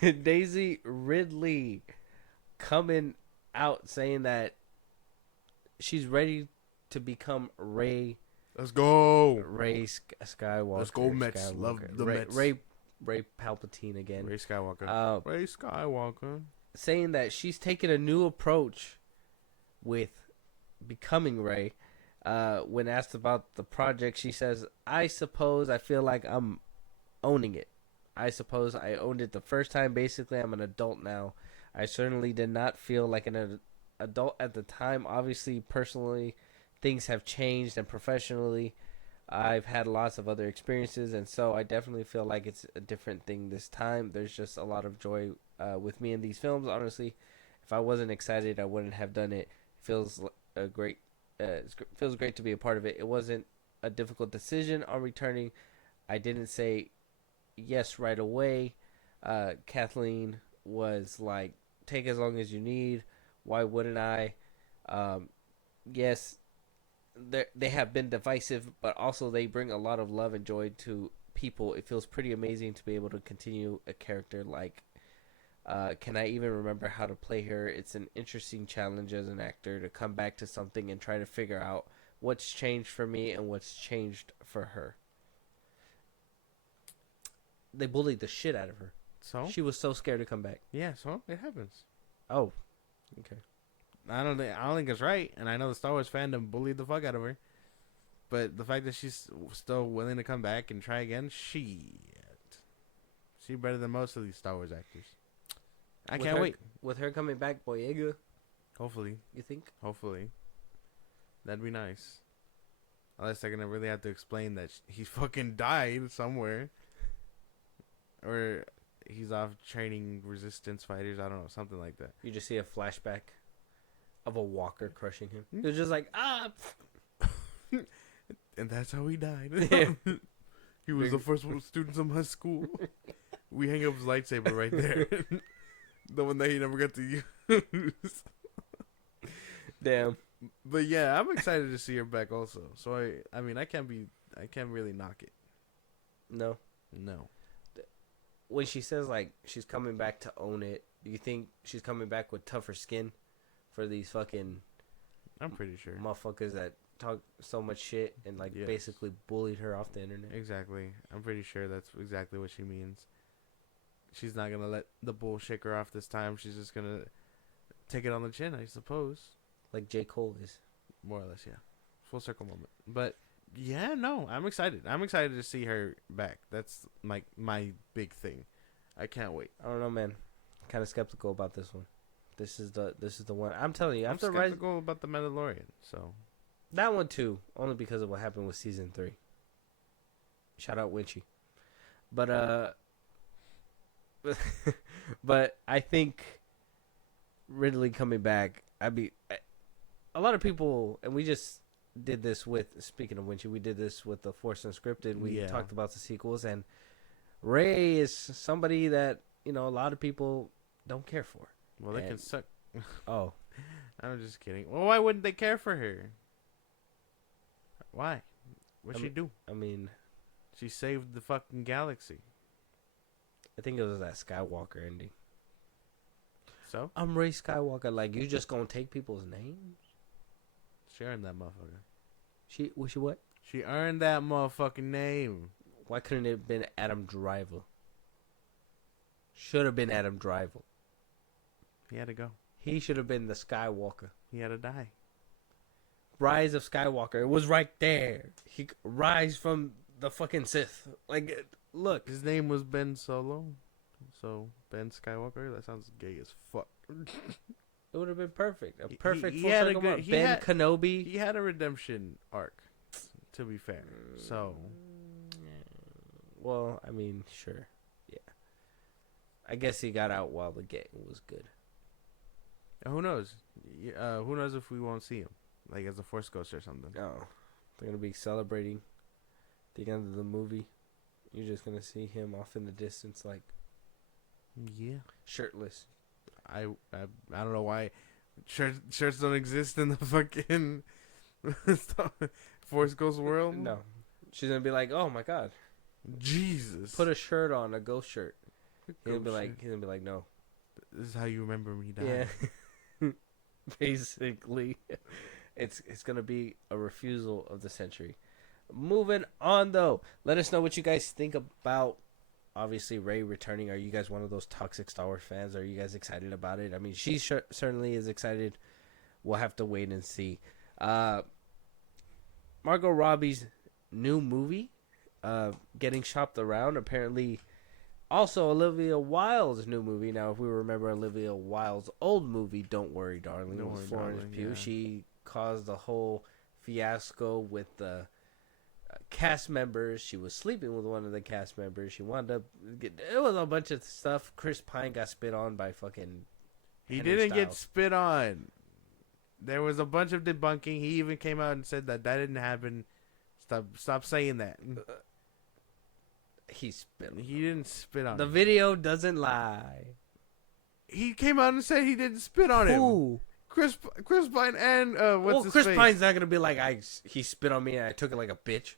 Daisy Ridley coming out saying that she's ready to become Rey. Let's go. Rey Skywalker. Let's go Mets. Skywalker. Love the Mets. Ray Palpatine again. Ray Skywalker. Uh, Ray Skywalker. Saying that she's taken a new approach with becoming Rey. When asked about the project, she says, I suppose I feel like I'm owning it. I suppose I owned it the first time. Basically, I'm an adult now. I certainly did not feel like an adult at the time. Obviously, personally, things have changed, and professionally, I've had lots of other experiences, and so I definitely feel like it's a different thing this time. There's just a lot of joy with me in these films. Honestly, if I wasn't excited, I wouldn't have done it. It feels great. It feels great to be a part of it. It wasn't a difficult decision on returning. I didn't say yes right away. Kathleen was like, take as long as you need. Why wouldn't I? Yes, they have been divisive, but also they bring a lot of love and joy to people. It feels pretty amazing to be able to continue a character like can I even remember how to play her? It's an interesting challenge as an actor to come back to something and try to figure out what's changed for me and what's changed for her. They bullied the shit out of her. So? She was so scared to come back. Yeah, so it happens. Oh, okay. I don't think it's right, and I know the Star Wars fandom bullied the fuck out of her. But the fact that she's still willing to come back and try again, she's better than most of these Star Wars actors. I can't wait. With her coming back, Boyega, hopefully. you think? Hopefully. That'd be nice. Unless they're gonna really have to explain that he fucking died somewhere. Or he's off training resistance fighters. I don't know, something like that. You just see a flashback of a walker crushing him. It was just like, And that's how he died. He was the first one students of my school. We hang up his lightsaber right there. The one that he never got to use. Damn. But yeah, I'm excited to see her back also. So I mean I can't really knock it. No. When she says like she's coming back to own it, do you think she's coming back with tougher skin for these fucking I'm pretty sure motherfuckers that talk so much shit and like basically bullied her off the internet? Exactly. I'm pretty sure that's exactly what she means. She's not gonna let the bull shake her off this time. She's just gonna take it on the chin, I suppose. Like J. Cole is. More or less, yeah. Full circle moment. But yeah, no, I'm excited. I'm excited to see her back. That's like my big thing. I can't wait. I don't know, man. Kind of skeptical about this one. This is the one. I'm telling you, I'm after skeptical about the Mandalorian. So that one too, only because of what happened with season 3. Shout out Winchy. But but I think Ridley coming back. A lot of people, and we just did this with. Speaking of Winchy, we did this with the Force Unscripted. We talked about the sequels, and Rey is somebody that a lot of people don't care for. Well, they can suck. Oh, I'm just kidding. Well, why wouldn't they care for her? Why? What'd she do? I mean, she saved the fucking galaxy. I think it was that Skywalker ending. So? I'm Rey Skywalker. Like, you just gonna take people's names? She earned that motherfucker. She what? She earned that motherfucking name. Why couldn't it have been Adam Driver? Should have been Adam Driver. He had to go. He should have been the Skywalker. He had to die. Rise of Skywalker. It was right there. He rise from the fucking Sith. Like, look. His name was Ben Solo. So, Ben Skywalker? That sounds gay as fuck. It would have been perfect. A perfect he full had circle moment. Ben Kenobi. He had a redemption arc, to be fair. So. Well, I mean, sure. Yeah. I guess he got out while the game was good. Who knows? Who knows if we won't see him? Like as a Force Ghost or something. Oh. They're going to be celebrating the end of the movie. You're just going to see him off in the distance, like. Yeah. Shirtless. I don't know why shirts don't exist in the fucking Force Ghost world. No. She's going to be like, oh my God. Jesus. Put a shirt on, a ghost shirt. He's going to be like, no. This is how you remember me dying. Yeah. Basically. It's going to be a refusal of the century. Moving on, though. Let us know what you guys think about, obviously, Rey returning. Are you guys one of those toxic Star Wars fans? Are you guys excited about it? I mean, she certainly is excited. We'll have to wait and see. Margot Robbie's new movie getting shopped around. Apparently, also Olivia Wilde's new movie. Now, if we remember Olivia Wilde's old movie, Don't Worry, Darling, Don't with Worry, Florence Darling, Pugh. yeah. She caused a whole fiasco with the cast members. She was sleeping with one of the cast members. She wound up it was a bunch of stuff. Chris Pine got spit on by fucking He Henry didn't get Styles. spit on. There was a bunch of debunking. He even came out and said that didn't happen. Stop saying that. He spit on. He didn't spit on The him. video doesn't lie. He came out and said he didn't spit on him. Who? Chris Pine and what's his Chris face? Pine's not gonna be like he spit on me and I took it like a bitch.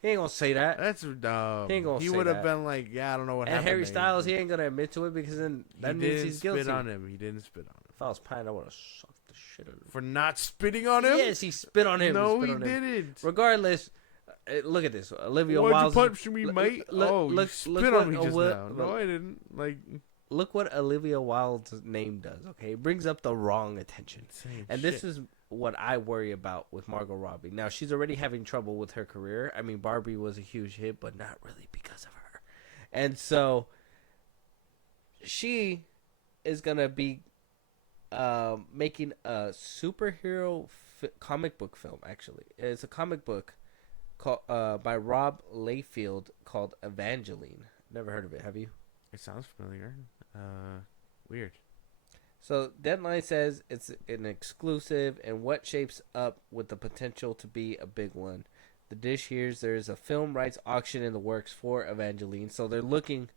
He ain't gonna say that. That's dumb. He ain't gonna He say would have that. been like, yeah, I don't know what And happened. Harry there. Styles, he ain't gonna admit to it because then that He means didn't he's guilty. spit on him. He didn't spit on him. If I was Pine, I would have sucked the shit out of him. For not spitting on him? Yes, he spit on him. No, spit he on him. didn't. Regardless, look at this. Olivia Why'd Wilde's you punch me, mate? You look spit what on me a just wi- now. No, I didn't. Like, look what Olivia Wilde's name does. Okay, it brings up the wrong attention. And this is what I worry about with Margot Robbie. Now, she's already having trouble with her career. I mean, Barbie was a huge hit, but not really because of her. And so, she is going to be making a superhero comic book film, actually. It's a comic book called by Rob Liefeld called Evangeline. Never heard of it, have you? it sounds familiar. Weird. So Deadline says it's an exclusive and what shapes up with the potential to be a big one. The dish here's there's a film rights auction in the works for Evangeline, so they're looking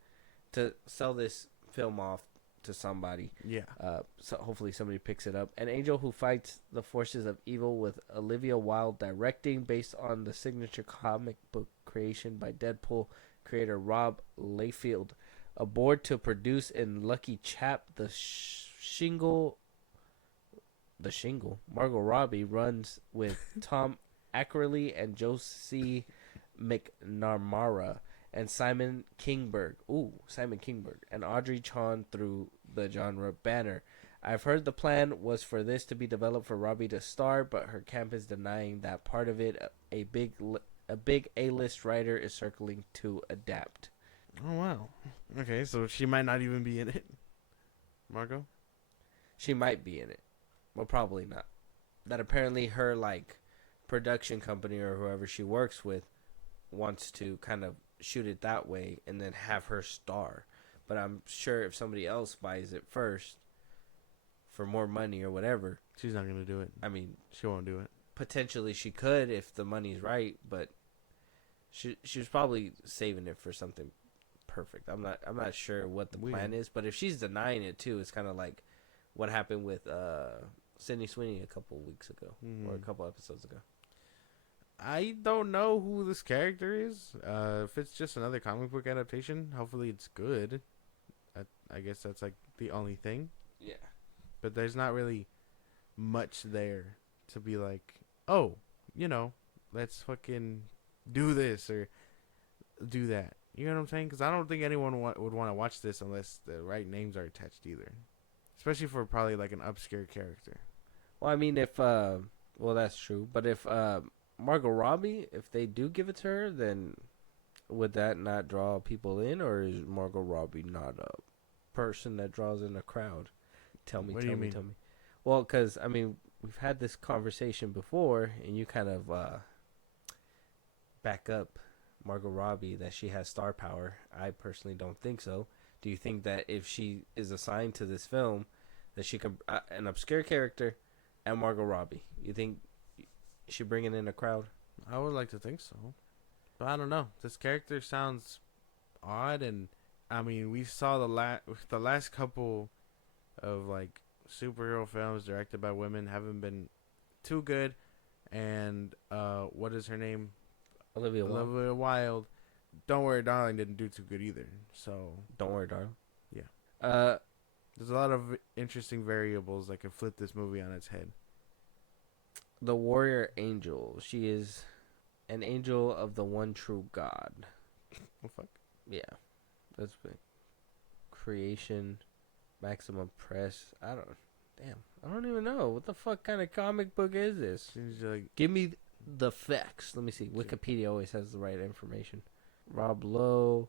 to sell this film off to somebody. Yeah. So hopefully somebody picks it up. An angel who fights the forces of evil with Olivia Wilde directing, based on the signature comic book creation by Deadpool creator Rob Liefeld. Aboard to produce in Lucky Chap, the shingle. Margot Robbie runs with Tom Ackerley and Josie McNamara and Simon Kinberg. And Audrey Chon through the genre banner. I've heard the plan was for this to be developed for Robbie to star, but her camp is denying that part of it. A big A-list writer is circling to adapt. Oh, wow. Okay, so she might not even be in it. Margot? She might be in it, but probably not. That apparently her production company or whoever she works with wants to kind of shoot it that way and then have her star. But I'm sure if somebody else buys it first for more money or whatever, she's not gonna do it. I mean, She won't do it. potentially she could if the money's right, but she was probably saving it for something perfect. I'm not sure what the plan is, but if she's denying it too, it's kind of like what happened with Sydney Sweeney a couple weeks ago or a couple episodes ago. I don't know who this character is. If it's just another comic book adaptation, hopefully it's good. I guess that's like the only thing. Yeah. But there's not really much there to be like, oh, let's fucking do this or do that. You know what I'm saying? Because I don't think anyone would want to watch this unless the right names are attached either. Especially for probably like an obscure character. Well, I mean, if well, that's true. But if Margot Robbie, if they do give it to her, then would that not draw people in, or is Margot Robbie not a person that draws in a crowd? Tell me. Well, because I mean, we've had this conversation before, and you kind of back up Margot Robbie that she has star power. I personally don't think so. Do you think that if she is assigned to this film, that she could an obscure character and Margot Robbie, you think she bringing in a crowd? I would like to think so, but I don't know. This character sounds odd, and I mean, we saw the last couple of like superhero films directed by women haven't been too good, and what is her name? Olivia Wilde. Don't Worry Darling didn't do too good either. So Don't Worry Darling. Yeah. There's a lot of interesting variables that could flip this movie on its head. The warrior angel. She is an angel of the one true God. Well, fuck. Yeah, that's big. Creation, Maximum Press. I don't even know what the fuck kind of comic book is this. Seems like Give me the facts. Let me see. Wikipedia always has the right information. Rob Lowe,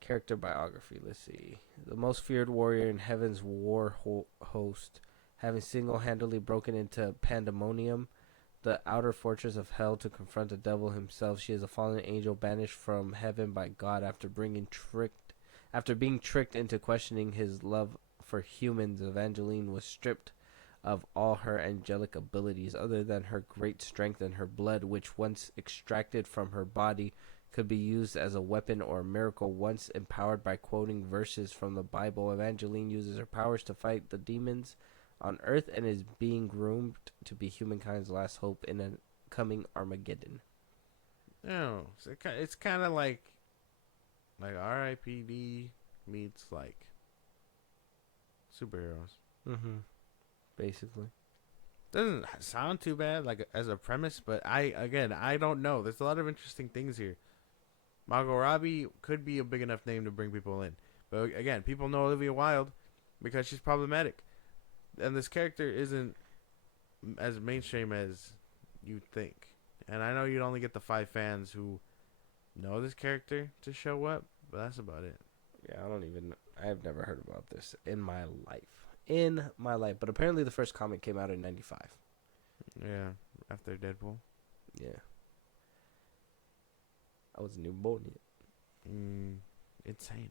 character biography. Let's see. The most feared warrior in heaven's war host, having single-handedly broken into Pandemonium, the outer fortress of hell, to confront the devil himself. She is a fallen angel banished from heaven by God after being tricked into questioning his love for humans. Evangeline was stripped of all her angelic abilities other than her great strength and her blood, which once extracted from her body could be used as a weapon or a miracle. Once empowered by quoting verses from the Bible, Evangeline uses her powers to fight the demons on Earth and is being groomed to be humankind's last hope in a coming Armageddon. No, it's kind of like R.I.P.D. meets like superheroes. Mm-hmm. Basically. Doesn't sound too bad like as a premise, but I don't know. There's a lot of interesting things here. Margot Robbie could be a big enough name to bring people in, but again, people know Olivia Wilde because she's problematic, and this character isn't as mainstream as you'd think. And I know you'd only get the 5 fans who know this character to show up, but that's about it. Yeah, I've never heard about this in my life. But apparently the first comic came out in 95. Yeah, after Deadpool. Yeah. I wasn't even born yet. Insane.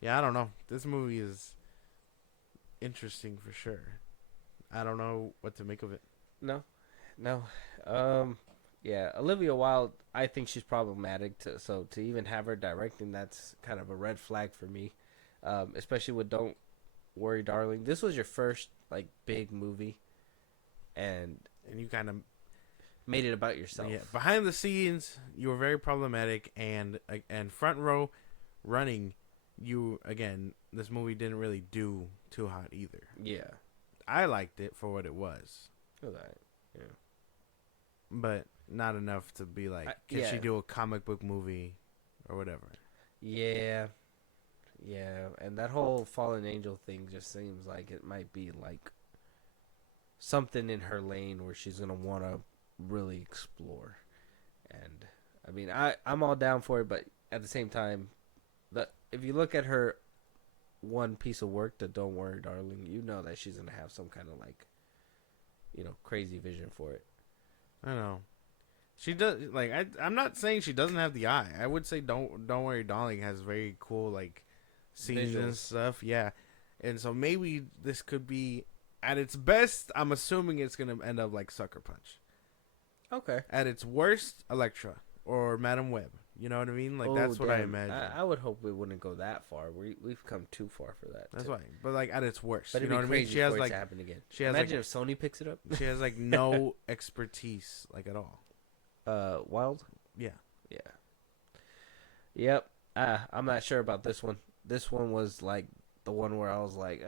Yeah, I don't know. This movie is interesting for sure. I don't know what to make of it. No. Yeah, Olivia Wilde, I think she's problematic. So to even have her directing, that's kind of a red flag for me. Especially with Don't Worry Darling. This was your first like big movie, and you kind of made it about yourself. Yeah, behind the scenes, you were very problematic, and front row running, this movie didn't really do too hot either. Yeah, I liked it for what it was. Feel that, yeah, but not enough to be like, can she do a comic book movie or whatever? Yeah, and that whole fallen angel thing just seems like it might be like something in her lane where she's gonna want to really explore. And I mean, I'm all down for it, but at the same time, if you look at her one piece of work, the Don't Worry Darling, you know that she's gonna have some kind of like, crazy vision for it. I know. She does like I'm not saying she doesn't have the eye. I would say Don't Worry Darling has very cool like scenes and Visuals. stuff. Yeah, and so maybe this could be at its best. I'm assuming it's gonna end up like Sucker Punch. Okay. At its worst, Elektra or Madam Web. You know what I mean? Like that's what I damn. imagine. I would hope we wouldn't go that far. We've come too far for that. That's too. why. But like at its worst, But you it'd know be what I mean? crazy She has for it like to happen again. she has Imagine like if Sony picks it up. she has like no expertise like at all. Wild. Yeah. Yeah. Yep. I'm not sure about this one. This one was like the one where I was like,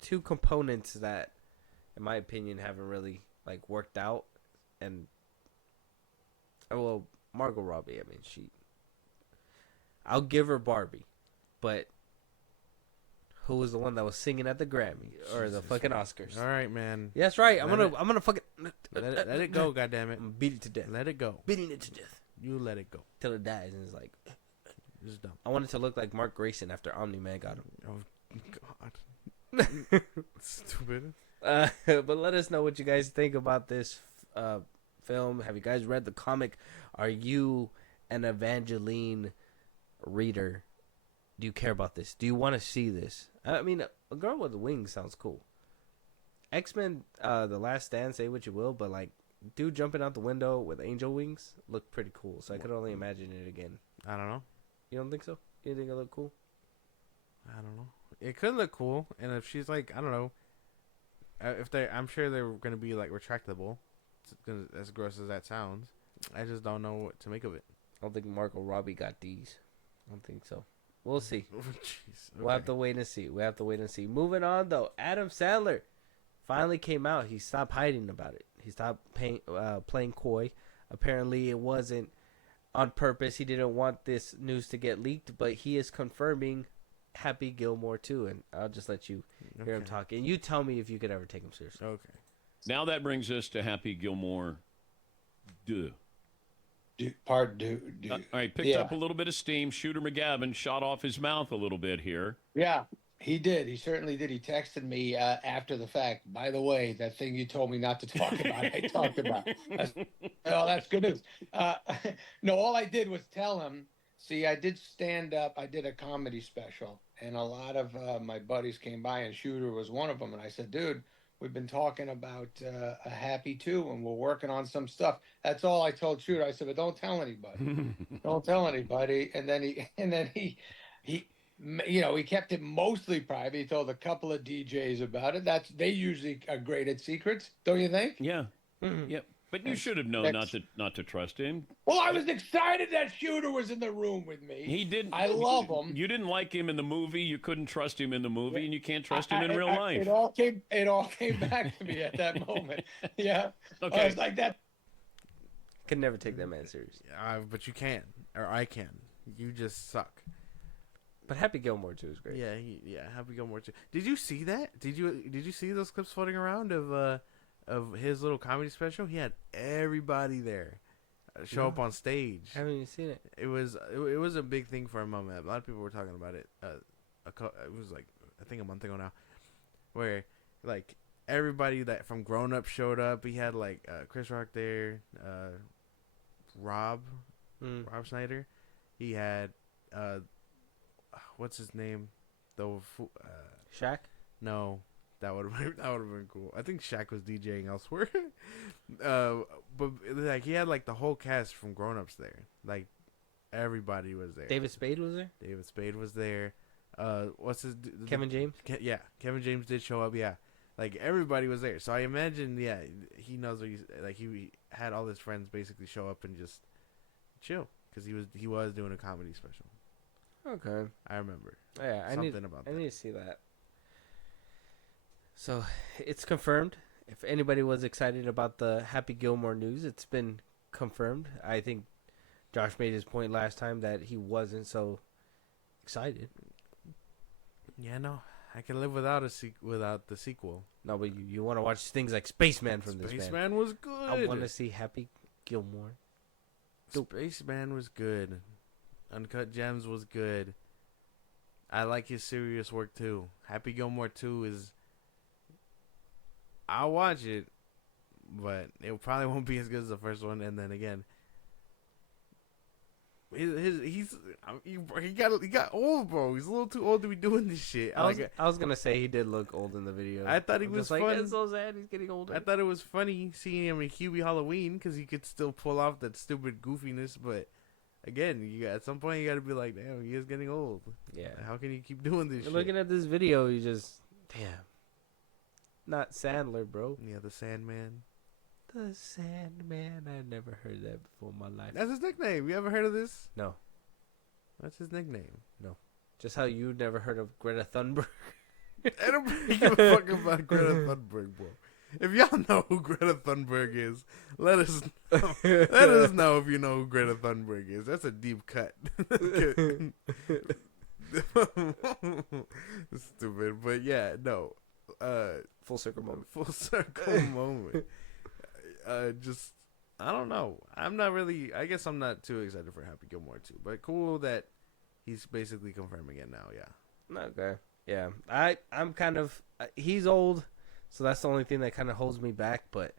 two components that, in my opinion, haven't really like worked out. And well, Margot Robbie. I mean, I'll give her Barbie, but who was the one that was singing at the Grammy or the Jesus, fucking man. Oscars? All right, man. Yeah, that's right. I'm Let gonna fucking Let it go, goddammit. I'm beat it to death. Let it go. Beating it to death You let it go. till it dies, and it's like It's dumb. I wanted to look like Mark Grayson after Omni-Man got him. Oh God. Stupid. But let us know what you guys think about this film. Have you guys read the comic? Are you an Evangeline reader? Do you care about this? Do you want to see this? I mean, a girl with wings sounds cool. X-Men, The Last Stand, say what you will, but like, dude jumping out the window with angel wings looked pretty cool. So I could only imagine it again. I don't know. You don't think so? You think it look cool? I don't know. It could look cool, and if she's like, I don't know, I'm sure they're gonna be like retractable. As gross as that sounds, I just don't know what to make of it. I don't think Margot Robbie got these. I don't think so. We'll see. Oh, jeez. We'll have to wait and see. Moving on, though. Adam Sandler finally came out. He stopped hiding about it. He stopped playing coy. Apparently, it wasn't on purpose. He didn't want this news to get leaked, but he is confirming Happy Gilmore too. And I'll just let you hear him talk. And you tell me if you could ever take him seriously. Okay. Now that brings us to Happy Gilmore 2. Part two. All right, picked up a little bit of steam. Shooter McGavin shot off his mouth a little bit here. Yeah, he did. He certainly did. He texted me after the fact. By the way, that thing you told me not to talk about, I talked about. That's good news. No, all I did was tell him. See, I did stand up. I did a comedy special, and a lot of my buddies came by, and Shooter was one of them. And I said, dude, we've been talking about a Happy 2, and we're working on some stuff. That's all I told Shooter. I said, but don't tell anybody. Don't tell anybody. And then he, you know, he kept it mostly private. He told a couple of DJs about it. They usually are great at secrets, don't you think? Yeah. Mm-hmm. Yep. But you should have known not to trust him. Well, I was excited that Shooter was in the room with me. He didn't. I love him. You didn't like him in the movie. You couldn't trust him in the movie, and you can't trust him in real life. It all came back to me at that moment. Yeah. Okay. I was like that. Could never take that man seriously. But you can, or I can. You just suck. But Happy Gilmore too is great. Yeah. Happy Gilmore too. Did you see that? Did you see those clips floating around of his little comedy special? He had everybody there show up on stage. Haven't even seen it. It was a big thing for a moment. A lot of people were talking about it. It was like I think a month ago now, where like everybody that from Grown Up showed up. He had like Chris Rock there, Rob Schneider. He had what's his name? Shaq? No. That would have been cool. I think Shaq was DJing elsewhere, but like he had like the whole cast from Grown Ups there. Like everybody was there. David Spade was there? David Spade was there. What's his? Kevin James? Yeah, Kevin James did show up. Yeah, like everybody was there. So I imagine, yeah, he knows what he had all his friends basically show up and just chill because he was doing a comedy special. Okay. I remember. Yeah, I need to see that. So, it's confirmed. If anybody was excited about the Happy Gilmore news, it's been confirmed. I think Josh made his point last time that he wasn't so excited. Yeah, no, I can live without the sequel. No, but you want to watch things like Spaceman from this man. Spaceman was good. I want to see Happy Gilmore. Spaceman was good. Uncut Gems was good. I like his serious work too. Happy Gilmore 2 is... I'll watch it, but it probably won't be as good as the first one. And then again, he got old, bro. He's a little too old to be doing this shit. I was gonna say he did look old in the video. I thought he I'm was just like, fun. it's so sad. He's getting older. I thought it was funny seeing him in Hubie Halloween because he could still pull off that stupid goofiness. But again, at some point you got to be like, damn, he is getting old. Yeah. How can you keep doing this? You're looking at this video, you just damn. Not Sandler, bro. Yeah, the Sandman. The Sandman. I never heard that before in my life. That's his nickname. You ever heard of this? No. That's his nickname. No. Just how you never heard of Greta Thunberg. I don't give a fuck about Greta Thunberg, bro. If y'all know who Greta Thunberg is, let us know. Let us know if you know who Greta Thunberg is. That's a deep cut. Stupid, but yeah, no. Full circle moment. Full circle moment. Just, I don't know. I'm not really. I guess I'm not too excited for Happy Gilmore 2, but cool that he's basically confirming it now. Yeah. Okay. Yeah. I'm kind of. He's old, so that's the only thing that kind of holds me back. But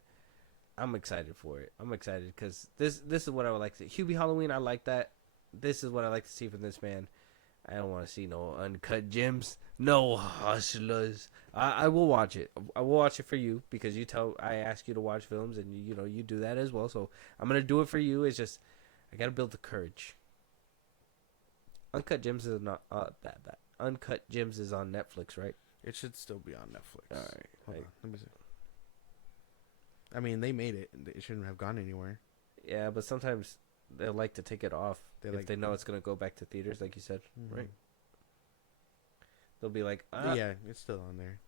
I'm excited for it. I'm excited because this is what I would like to see. Hubie Halloween, I like that. This is what I like to see from this man. I don't want to see no uncut gems, no hustlers. I will watch it. I will watch it for you because I ask you to watch films and you do that as well. So I'm gonna do it for you. It's just I gotta build the courage. Uncut Gems is not that bad. Uncut Gems is on Netflix, right? It should still be on Netflix. All right. Hold on. Let me see. I mean, they made it. It shouldn't have gone anywhere. Yeah, but sometimes they like to take it off if they know it's gonna go back to theaters, like you said, right? They'll be like, yeah, it's still on there.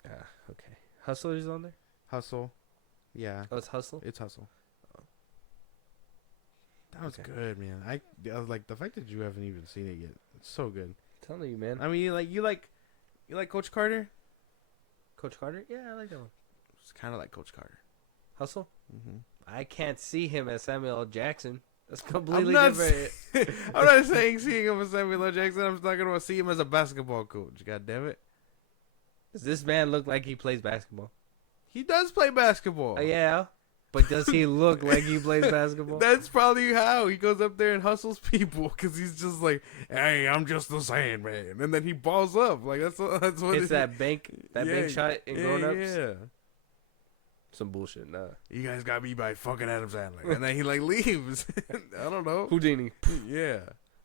Okay. Hustler is on there? Hustle. Yeah. Oh, it's Hustle? It's Hustle. Oh. That was Okay. good, man. I was like, the fact that you haven't even seen it yet. It's so good. I'm telling you, man. I mean, you like Coach Carter? Coach Carter? Yeah, I like that one. It's kind of like Coach Carter. Hustle? Mm-hmm. I can't see him as Samuel L. Jackson. That's completely I'm not different. I'm not saying seeing him as Samuel L. Jackson. I'm talking about seeing him as a basketball coach. God damn it. Does this man look like he plays basketball? He does play basketball. Yeah. But does he look like he plays basketball? That's probably how he goes up there and hustles people because he's just like, hey, I'm just the Sandman, and then he balls up. Like that's what It's that bank shot in Grown Ups. Yeah. Some bullshit. Nah. You guys got me by fucking Adam Sandler, and then he like leaves. I don't know. Houdini. Yeah.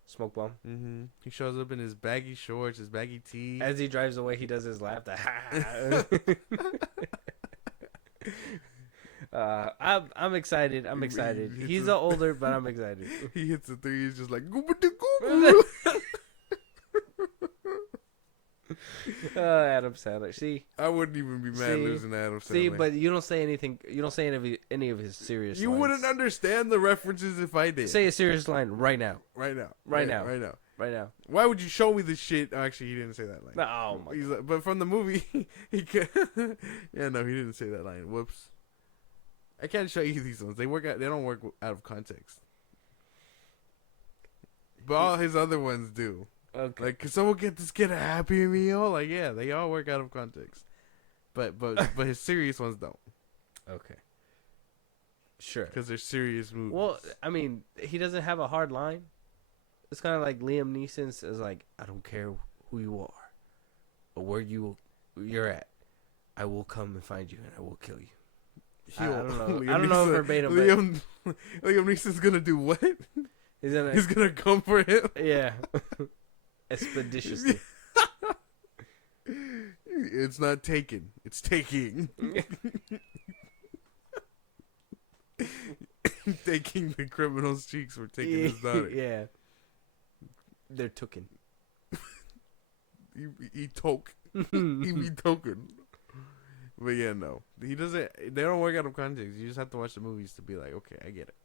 Smoke bomb. Mm-hmm. He shows up in his baggy shorts, his baggy tee. As he drives away, he does his laugh. I'm excited. I'm excited. He's older, but I'm excited. He hits the three. He's just like gooba. Adam Sandler. See, I wouldn't even be mad losing to Adam Sandler. See, but you don't say anything. You don't say any of his serious. You lines. wouldn't understand the references if I did. Say a serious line right now. Right now. Right now. Right now. Right now. Why would you show me this shit? Oh, actually, he didn't say that line. Oh my God. Like, but from the movie, he could. Yeah, no, he didn't say that line. Whoops. I can't show you these ones. They don't work out of context. But all his other ones do. Okay. Like, can someone get this kid a Happy Meal? Like, yeah, they all work out of context. But his serious ones don't. Okay. Sure. Because they're serious movies. Well, I mean, he doesn't have a hard line. It's kind of like Liam Neeson's is like, I don't care who you are or where you're at. I will come and find you and I will kill you. I don't know. I don't know verbatim. Liam Neeson's gonna do what? He's gonna come for him. Yeah. Expeditiously. It's not taken. It's taking. Taking the criminal's cheeks for taking his daughter. Yeah. They're tooken. He toke. He be token. But yeah, no. He doesn't. They don't work out of context. You just have to watch the movies to be like, okay, I get it.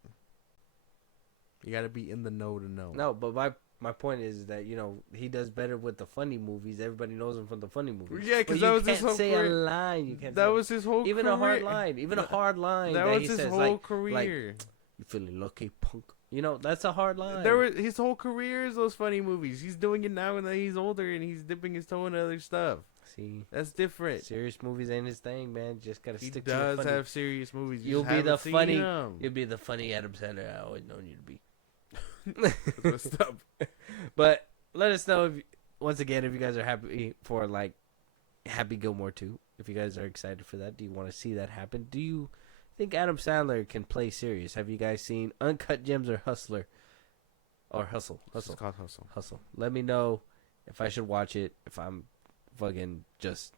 You got to be in the know to know. No, but my point is that he does better with the funny movies. Everybody knows him from the funny movies. Yeah, because that was his whole career. You can't say a line. You can't. That was his whole even career. A hard line. Even a hard line. That was his whole career. Like, you feeling lucky, punk? That's a hard line. His whole career is those funny movies. He's doing it now, and then he's older, and he's dipping his toe into other stuff. See, That's different. serious movies ain't his thing, man. Just gotta He stick to your does funny. have serious movies. You'll just be the haven't seen funny. them. You'll be the funny Adam Sandler I always known you to be. That's messed up. But let us know if, once again, if you guys are happy for like Happy Gilmore 2. If you guys are excited for that, do you want to see that happen? Do you think Adam Sandler can play serious? Have you guys seen Uncut Gems or Hustler? Or Hustle? It's called Hustle. Hustle. Let me know if I should watch it. If I'm fucking just,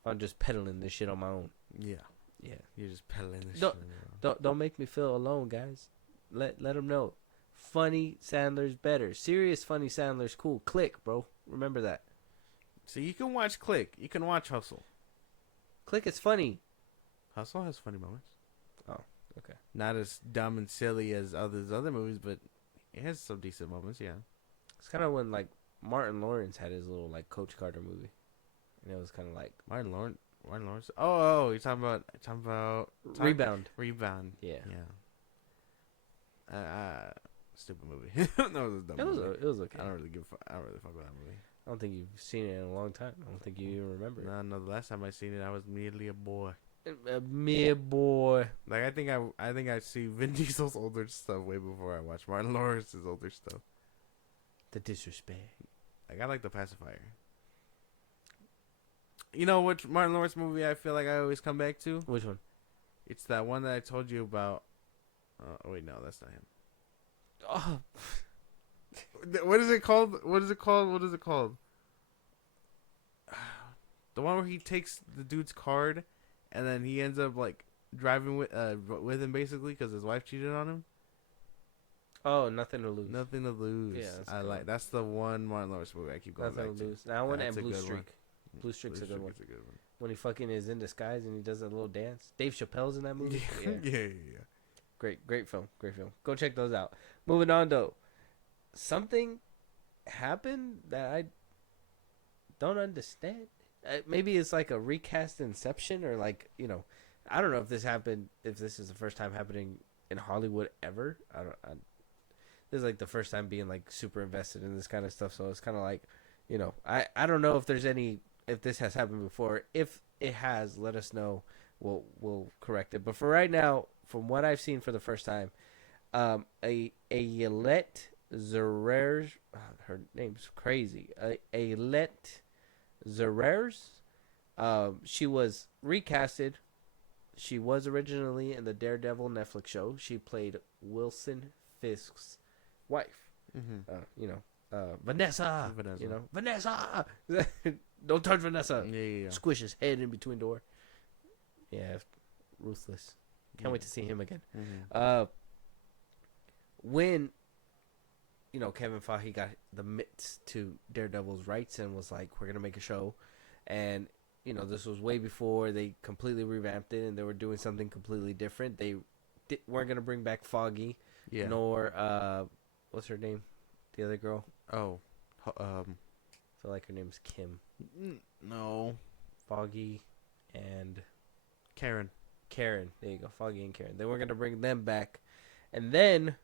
if I'm just peddling this shit on my own. Yeah. Yeah. You're just peddling this Don't- shit around. Don't make me feel alone, guys. Let them know. Funny Sandler's better. Serious funny Sandler's cool. Click, bro. Remember that. So you can watch Click. You can watch Hustle. Click is funny. Hustle has funny moments. Oh, okay. Not as dumb and silly as other movies, but it has some decent moments. Yeah. It's kind of when like Martin Lawrence had his little like Coach Carter movie, and it was kind of like Martin Lawrence. Oh, you're talking about Rebound. Rebound. Yeah. Yeah. Stupid movie. No, it was a dumb movie. It was okay. I don't really fuck with that movie. I don't think you've seen it in a long time. I don't think you even remember. No, the last time I seen it, I was merely a boy. Me boy. Like I think I see Vin Diesel's older stuff way before I watch Martin Lawrence's older stuff. The disrespect. Like I like The Pacifier. You know which Martin Lawrence movie I feel like I always come back to? Which one? It's that one that I told you about. Oh wait, no, that's not him. Oh, What is it called? The one where he takes the dude's card, and then he ends up like driving with him basically because his wife cheated on him. oh, Nothing to Lose. Nothing to lose. Yeah, that's a good one. That's the one Martin Lawrence movie I keep going Nothing back to to. Lose. That one That's and a Blue good one. Streak. Blue Streak's a good one. is a good one. When he fucking is in disguise and he does that little dance. Dave Chappelle's in that movie. Yeah. Great film. Go check those out. Moving on though. Something happened that I don't understand. Maybe it's like a recast Inception or like, I don't know if this happened, if this is the first time happening in Hollywood ever. This is like the first time being like super invested in this kind of stuff. So it's kind of like, I don't know if this has happened before. If it has, let us know. We'll correct it. But for right now, from what I've seen for the first time, a Yolette Zerers, her name's crazy. Yolette Zerers, she was recasted. She was originally in the Daredevil Netflix show. She played Wilson Fisk's wife. Mm-hmm. Vanessa. Vanessa. Don't touch Vanessa. Yeah. Squish his head in between door. Yeah, ruthless. Can't wait to see him again. Mm-hmm. When Kevin Feige got the mitts to Daredevil's rights and was like, we're gonna make a show, and this was way before they completely revamped it and they were doing something completely different. They weren't gonna bring back Foggy, nor what's her name, the other girl. Oh, I feel like her name's Kim. No, Foggy and Karen. There you go, Foggy and Karen. They weren't gonna bring them back, and then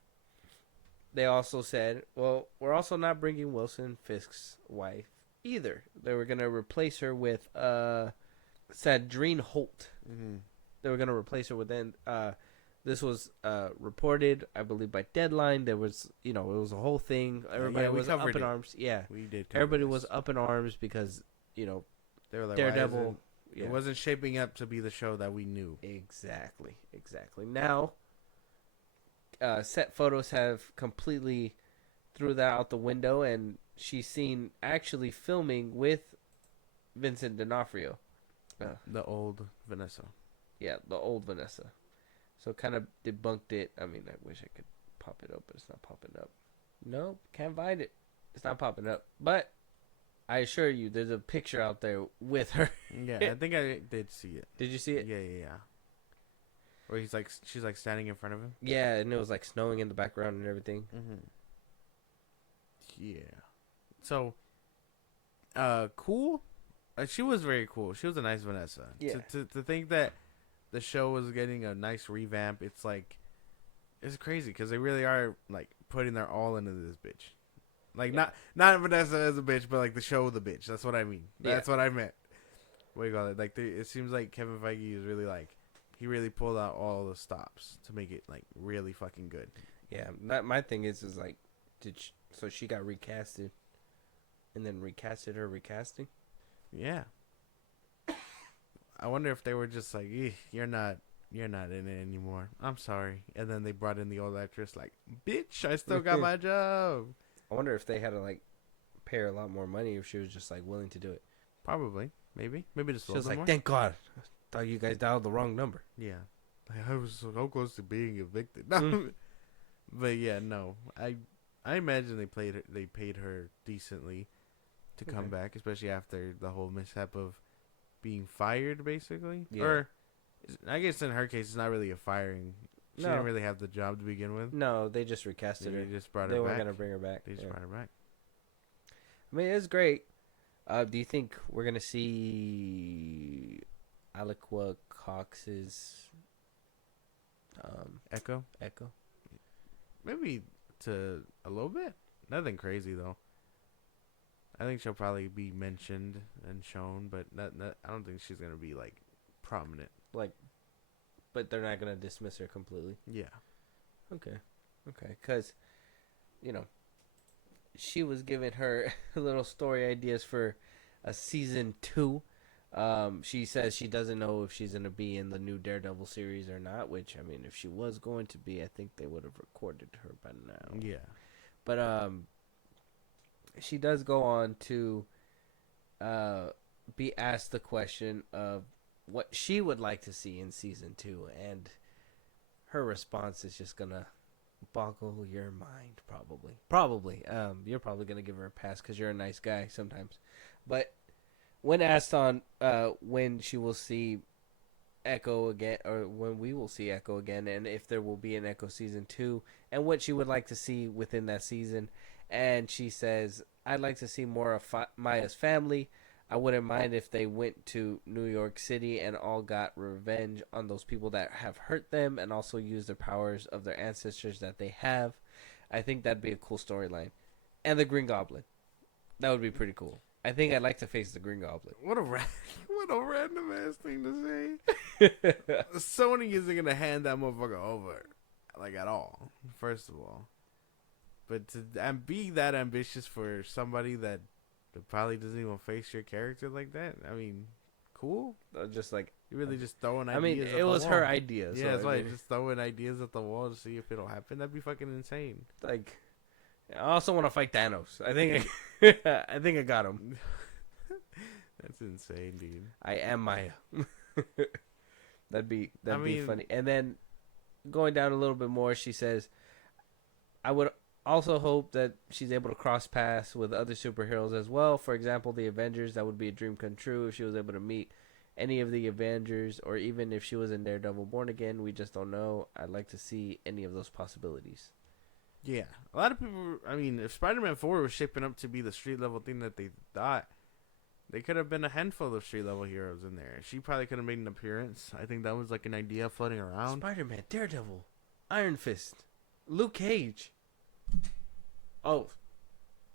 they also said, well, we're also not bringing Wilson Fisk's wife either. They were gonna replace her with Sandrine Holt. Mm-hmm. They were gonna replace her with this was reported, I believe, by Deadline. There was, it was a whole thing. Everybody was up in arms. Yeah, we did. Everybody was up in arms because they were like, Daredevil. It wasn't shaping up to be the show that we knew. Exactly. Now, set photos have completely threw that out the window, and she's seen actually filming with Vincent D'Onofrio. The old Vanessa. Yeah, the old Vanessa. So kind of debunked it. I mean, I wish I could pop it up, but it's not popping up. Nope, can't find it. It's not popping up. But I assure you, there's a picture out there with her. Yeah, I think I did see it. Did you see it? Yeah. Where she's like standing in front of him. Yeah, and it was like snowing in the background and everything. Mm-hmm. Yeah. So, cool. She was very cool. She was a nice Vanessa. Yeah. To think that the show was getting a nice revamp, it's crazy because they really are like putting their all into this bitch. Like not Vanessa as a bitch, but like the show The Bitch. That's what I mean. That's what I meant. What do you call it? Like it seems like Kevin Feige is really like he really pulled out all the stops to make it like really fucking good. Yeah, my thing is like, so she got recasted, and then recasted her recasting. Yeah. I wonder if they were just like, you're not in it anymore. I'm sorry. And then they brought in the old actress like, bitch, I still got my job. I wonder if they had to like pay her a lot more money if she was just like willing to do it. Probably. Maybe just a She was little like, more. thank God. I thought you guys dialed the wrong number. Yeah. Like, I was so close to being evicted. No. But yeah, no. I imagine they paid her decently to come back, especially after the whole mishap of being fired, basically. Yeah. Or I guess in her case, it's not really a firing. She No. didn't really have the job to begin with. No, they just recasted her. They just brought her They back. weren't gonna bring her back. They just brought her back. I mean, it's great. Do you think we're gonna see Aliqua Cox's Echo? Echo? Maybe to a little bit. Nothing crazy, though. I think she'll probably be mentioned and shown, but I don't think she's going to be, like, prominent. Like, but they're not gonna dismiss her completely. Yeah. Okay. Because, she was giving her little story ideas for a season 2. She says she doesn't know if she's going to be in the new Daredevil series or not, which, I mean, if she was going to be, I think they would have recorded her by now. Yeah. But she does go on to be asked the question of what she would like to see in season 2, and her response is just going to boggle your mind, probably. You're probably gonna give her a pass because you're a nice guy sometimes. But when asked on when she will see Echo again, or when we will see Echo again, and if there will be an Echo season 2, and what she would like to see within that season, and she says, "I'd like to see more of Maya's family. I wouldn't mind if they went to New York City and all got revenge on those people that have hurt them and also use the powers of their ancestors that they have. I think that'd be a cool storyline. And the Green Goblin. That would be pretty cool. I think I'd like to face the Green Goblin." What a random ass thing to say. Sony isn't going to hand that motherfucker over, like, at all, first of all. But to be that ambitious for somebody that probably doesn't even face your character like that. I mean, cool. Just like, you really just throwing ideas. I mean, it was her idea. Yeah, so that's why just throwing ideas at the wall to see if it'll happen. That'd be fucking insane. Like, I also want to fight Thanos. I think I got him. That's insane, dude. I am Maya. that'd be funny. And then going down a little bit more, she says, "I would also hope that she's able to cross paths with other superheroes as well. For example, the Avengers. That would be a dream come true if she was able to meet any of the Avengers, or even if she was in Daredevil Born Again. We just don't know. I'd like to see any of those possibilities." Yeah. A lot of people, I mean, if Spider-Man 4 was shaping up to be the street level thing that they thought, they could have been a handful of street level heroes in there. She probably could have made an appearance. I think that was like an idea floating around. Spider-Man, Daredevil, Iron Fist, Luke Cage. Oh,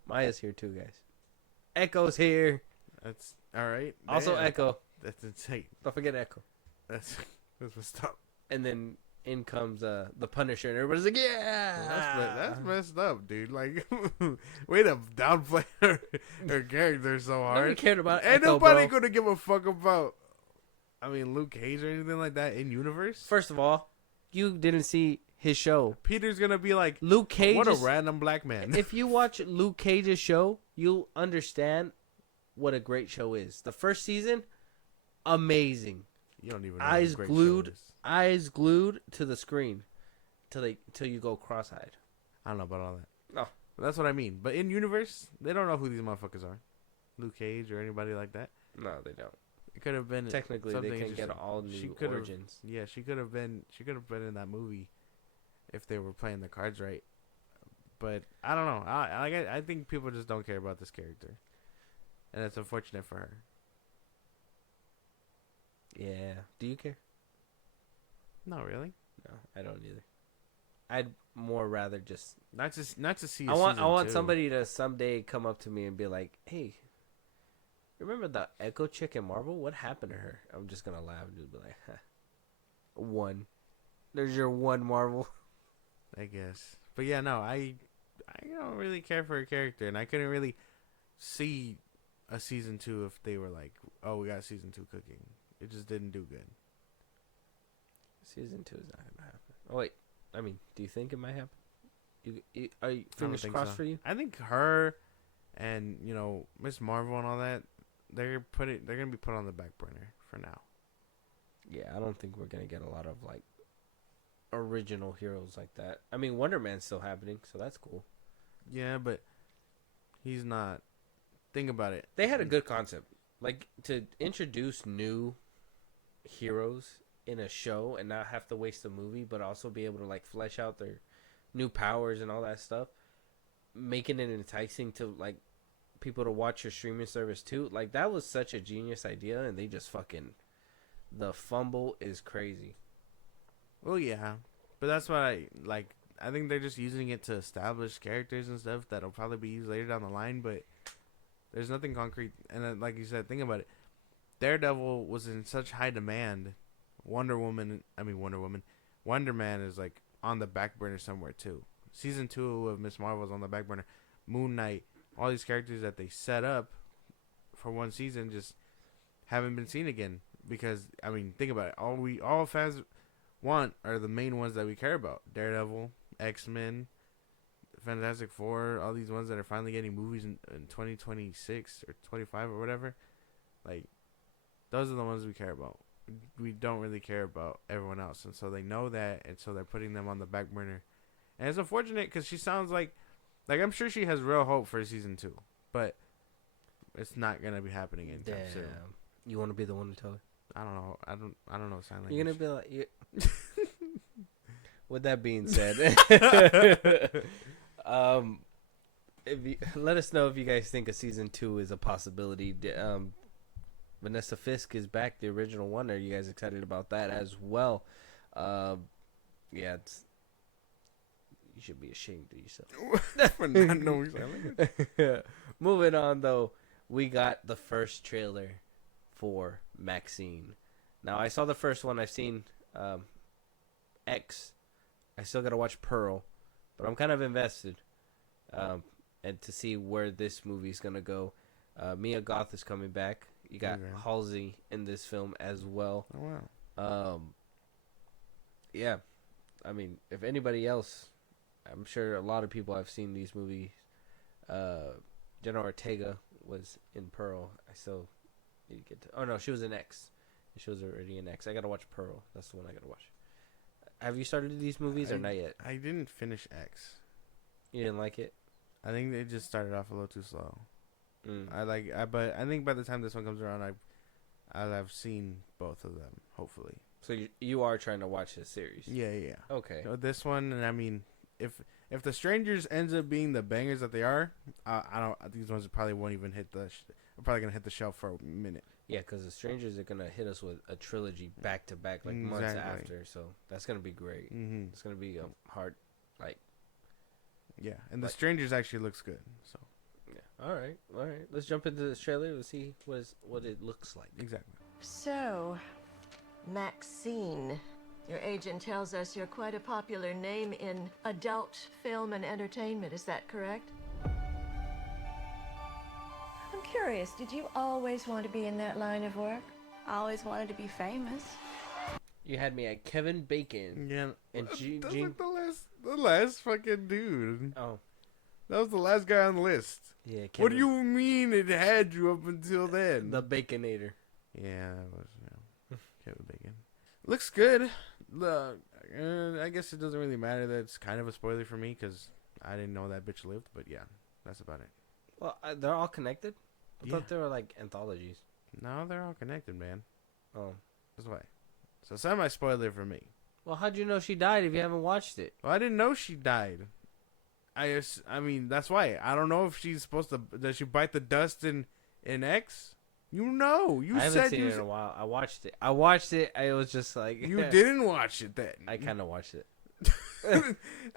Maya's here too, guys. Echo's here. That's all right. Also Damn. Echo. That's insane. Don't forget Echo. That's messed up. And then in comes the Punisher, and everybody's like, "Yeah." That's messed up, dude. Like, way to downplay her character so hard. Nobody cared about Ain't Echo, nobody bro. gonna give a fuck about, I mean, Luke Cage or anything like that in universe. First of all, you didn't see his show. Peter's gonna be like, Luke Cage. what a random black man. If you watch Luke Cage's show, you'll understand what a great show is. The first season, amazing. You don't even know Eyes what a great glued, show is. eyes glued to the screen, till you go cross-eyed. I don't know about all that. No. That's what I mean. But in universe, they don't know who these motherfuckers are. Luke Cage or anybody like that. No, they don't. It could have been Technically, something they can get interesting. all new She could've- origins. Yeah, she could have been. She could have been in that movie if they were playing the cards right. But I don't know. I think people just don't care about this character, and it's unfortunate for her. Yeah. Do you care? Not really. No, I don't either. I'd more rather just. Not to see. I want season 2. somebody to someday come up to me and be like, "Hey, remember the Echo chick in Marvel? What happened to her?" I'm just gonna laugh and just be like, huh. "One, there's your one Marvel." I guess, but yeah, no, I don't really care for a character, and I couldn't really see a season 2 if they were like, "Oh, we got season 2 cooking." It just didn't do good. Season 2 is not gonna happen. Oh wait, I mean, do you think it might happen? Are you I don't fingers think crossed so. for you? I think her and Miss Marvel and all that they're gonna be put on the back burner for now. Yeah, I don't think we're gonna get a lot of like original heroes like that. I mean, Wonder Man's still happening, so that's cool. Yeah, but he's not. Think about it. They had a good concept, like to introduce new heroes in a show and not have to waste a movie, but also be able to like flesh out their new powers and all that stuff, making it enticing to like people to watch your streaming service too. Like that was such a genius idea, and they just fucking the fumble is crazy. Well, yeah, but that's what I like. I think they're just using it to establish characters and stuff that'll probably be used later down the line, but there's nothing concrete. And then, like you said, think about it. Daredevil was in such high demand. Wonder Man is like on the back burner somewhere too. Season 2 of Miss Marvel is on the back burner. Moon Knight, all these characters that they set up for one season just haven't been seen again. Because I mean, think about it. All fans want are the main ones that we care about: Daredevil, X-Men, Fantastic Four, all these ones that are finally getting movies in 2026 or 25 or whatever. Like, those are the ones we care about. We don't really care about everyone else, and so they know that, and so they're putting them on the back burner. And it's unfortunate because she sounds like I'm sure she has real hope for season 2, but it's not gonna be happening anytime soon. You want to be the one to tell her? I don't know. I don't know sign language. You're gonna be like, With that being said, if you, let us know if you guys think a season 2 is a possibility. Vanessa Fisk is back, the original one. Are you guys excited about that as well? Yeah, you should be ashamed of yourself for not knowing sign language. Moving on, though, we got the first trailer for Maxine. Now, I saw the first one. I've seen X. I still got to watch Pearl, but I'm kind of invested and to see where this movie's going to go. Mia Goth is coming back. You got Halsey in this film as well. Oh, wow. Yeah. I mean, if anybody else, I'm sure a lot of people have seen these movies. Jenna Ortega was in Pearl. I still need to get to... Oh, no, she was in X. She was already in X. I got to watch Pearl. That's the one I got to watch. Have you started these movies or not yet? I didn't finish X. You didn't like it? I think they just started off a little too slow. But I think by the time this one comes around, I'll have seen both of them. Hopefully. So you are trying to watch this series? Yeah. Okay. So this one, and I mean, if The Strangers ends up being the bangers that they are, these ones probably won't even hit the. I'm probably gonna hit the shelf for a minute. Yeah, because The Strangers are gonna hit us with a trilogy back to back, like months after. So that's gonna be great. Mm-hmm. It's gonna be a hard, like. Yeah, and The Strangers actually looks good. So. Yeah. All right. Let's jump into this trailer and see what it looks like. Exactly. So, Maxine, your agent tells us you're quite a popular name in adult film and entertainment. Is that correct? I'm curious, did you always want to be in that line of work? I always wanted to be famous. You had me at Kevin Bacon. Yeah. And That's like the last fucking dude. Oh. That was the last guy on the list. Yeah. Kevin, What do you mean it had you up until then? The Baconator. Yeah, that was Kevin Bacon. Looks good. Look, I guess it doesn't really matter that it's kind of a spoiler for me because I didn't know that bitch lived. But yeah, that's about it. Well, they're all connected? I thought they were like anthologies. No, they're all connected, man. Oh. That's why. So semi-spoiler for me. Well, how'd you know she died if you haven't watched it? Well, I didn't know she died. I mean, that's why. I don't know if she's supposed to... Does she bite the dust in X? You know. You I haven't said seen you it in a while. I watched it. I was just like... You didn't watch it then. I kind of watched it.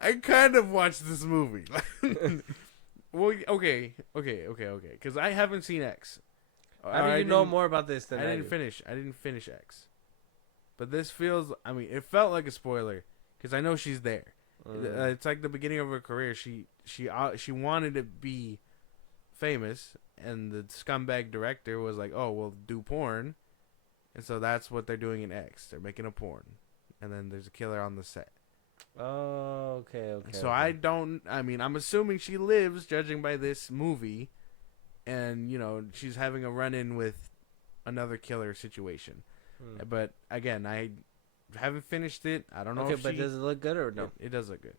I kind of watched this movie. Well, okay. Because I haven't seen X. How do you know more about this than I didn't finish X. But this feels. I mean, it felt like a spoiler because I know she's there. It's like the beginning of her career. She wanted to be famous, and the scumbag director was like, "Oh, we'll do porn," and so that's what they're doing in X. They're making a porn, and then there's a killer on the set. Oh, okay. So I mean, I'm assuming she lives, judging by this movie, and she's having a run-in with another killer situation. But again, I haven't finished it. I don't know. Okay, but does it look good or no? It does look good.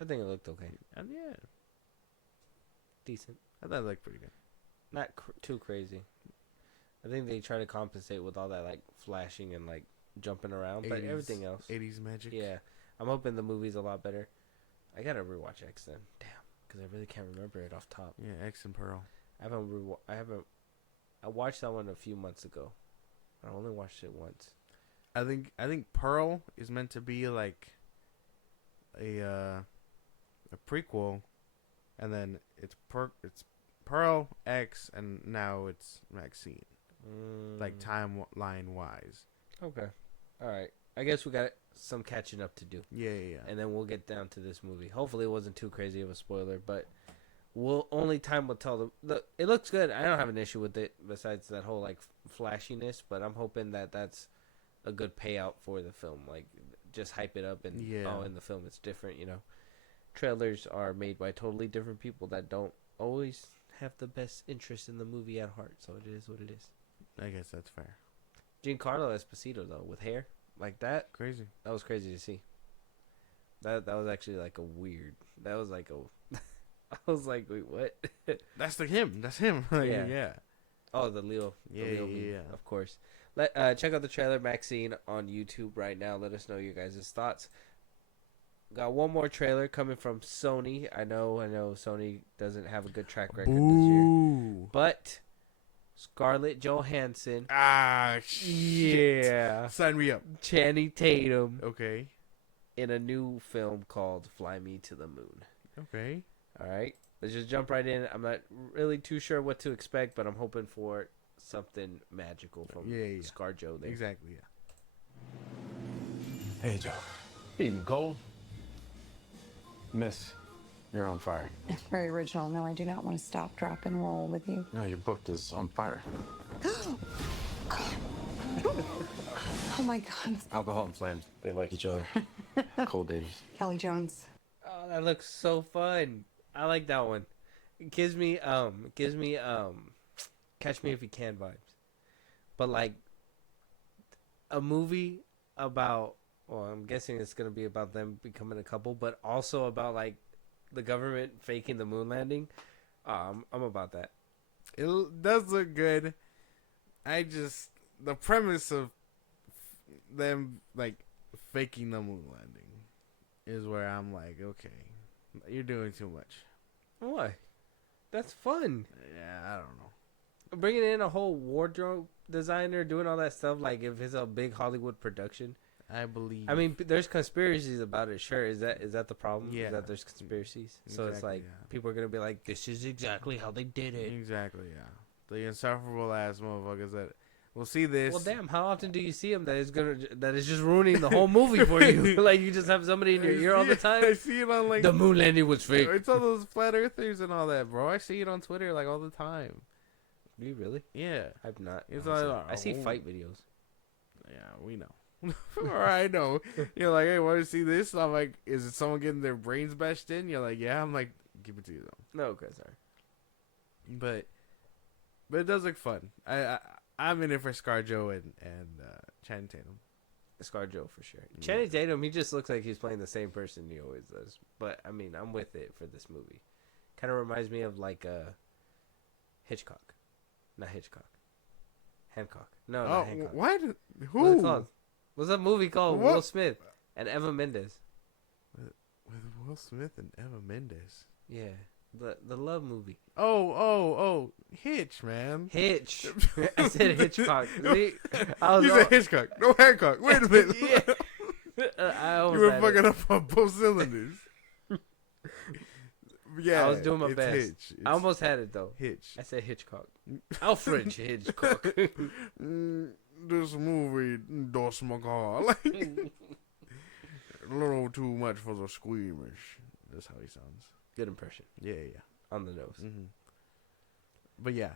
I think it looked okay. And yeah, Decent. I thought it looked pretty good. Not too crazy. I think they try to compensate with all that like flashing and like jumping around, but everything else. 80s magic. Yeah, I'm hoping the movie's a lot better. I gotta rewatch X then. Damn, because I really can't remember it off top. Yeah, X and Pearl. I watched that one a few months ago. I only watched it once. I think Pearl is meant to be like a prequel, and then it's Pearl, X, and now it's Maxine. Like timeline wise. Okay. All right. I guess we got some catching up to do. Yeah. And then we'll get down to this movie. Hopefully it wasn't too crazy of a spoiler, but time will tell. It looks good. I don't have an issue with it besides that whole like flashiness, but I'm hoping that that's a good payout for the film. Like just hype it up and in the film it's different, Trailers are made by totally different people that don't always have the best interest in the movie at heart, so it is what it is. I guess that's fair. Giancarlo Esposito though, with hair like that, Crazy. that was crazy to see. That was actually like a weird. That was like a. I was like, wait, what? That's him. That's him. Yeah. Oh, the Leo. Yeah, the Leo meme, yeah. Of course. Check out the trailer Maxine on YouTube right now. Let us know your guys' thoughts. Got one more trailer coming from Sony. I know Sony doesn't have a good track record this year. But Scarlett Johansson. Ah, shit. Yeah. Sign me up. Channing Tatum Okay. in a new film called Fly Me to the Moon. Okay. All right. Let's just jump right in. I'm not really too sure what to expect, but I'm hoping for something magical from ScarJo there. Exactly, yeah. Hey, Joe. Eating cold? Miss, you're on fire. Very original. No, I do not want to stop, drop, and roll with you. No, your book is on fire. Oh my God. Alcohol and flames, they like each other. Cold days. Kelly Jones. Oh, that looks so fun. I like that one. It gives me Catch Me If You Can vibes. But like a movie about, well, I'm guessing it's going to be about them becoming a couple, but also about like the government faking the moon landing. I'm about that. It does look good. The premise of them like faking the moon landing is where I'm like, okay, you're doing too much. Why? That's fun. Yeah, I don't know. Bringing in a whole wardrobe designer, doing all that stuff, like if it's a big Hollywood production. I believe. I mean, there's conspiracies about it. Sure, is that the problem? Yeah. Is that there's conspiracies? So it's Exactly, like yeah. people are gonna be like, "This is exactly how they did it." Exactly, yeah. The insufferable ass motherfuckers that will see this. Well, damn, how often do you see them that is just ruining the whole movie for you? Like you just have somebody in your ear all the time. I see it on like The moon landing was fake. It's all those flat earthers and all that, bro. I see it on Twitter like all the time. Do you really? Yeah. I've not. It's honestly. like, I see fight videos. Yeah, we know. Or I know. You're like, hey, want to see this? And I'm like, is it someone getting their brains bashed in? You're like, yeah. I'm like, give it to you though. No, okay, sorry. But it does look fun. I'm in it for ScarJo and Channing Tatum. ScarJo for sure. Yeah. Channing Tatum, he just looks like he's playing the same person he always does. But I mean, I'm with it for this movie. Kind of reminds me of like Hitchcock, not Hitchcock. Hancock. No, not Hancock. What? Who? What's it called? What's that movie called? What? Will Smith and Eva Mendes. With Will Smith and Eva Mendes. Yeah, the love movie. Oh, Hitch, man. Hitch. I said Hitchcock. See? You said Hitchcock. No Hancock. Wait a minute. Yeah. I You almost were had fucking it. up on both cylinders. Yeah, I was doing my it's best. Hitch. I almost had it though. Hitch. I said Hitchcock. Alfred Hitchcock. This movie does my god. Like, a little too much for the squeamish. That's how he sounds. Good impression. Yeah. On the nose. Mm-hmm. But yeah,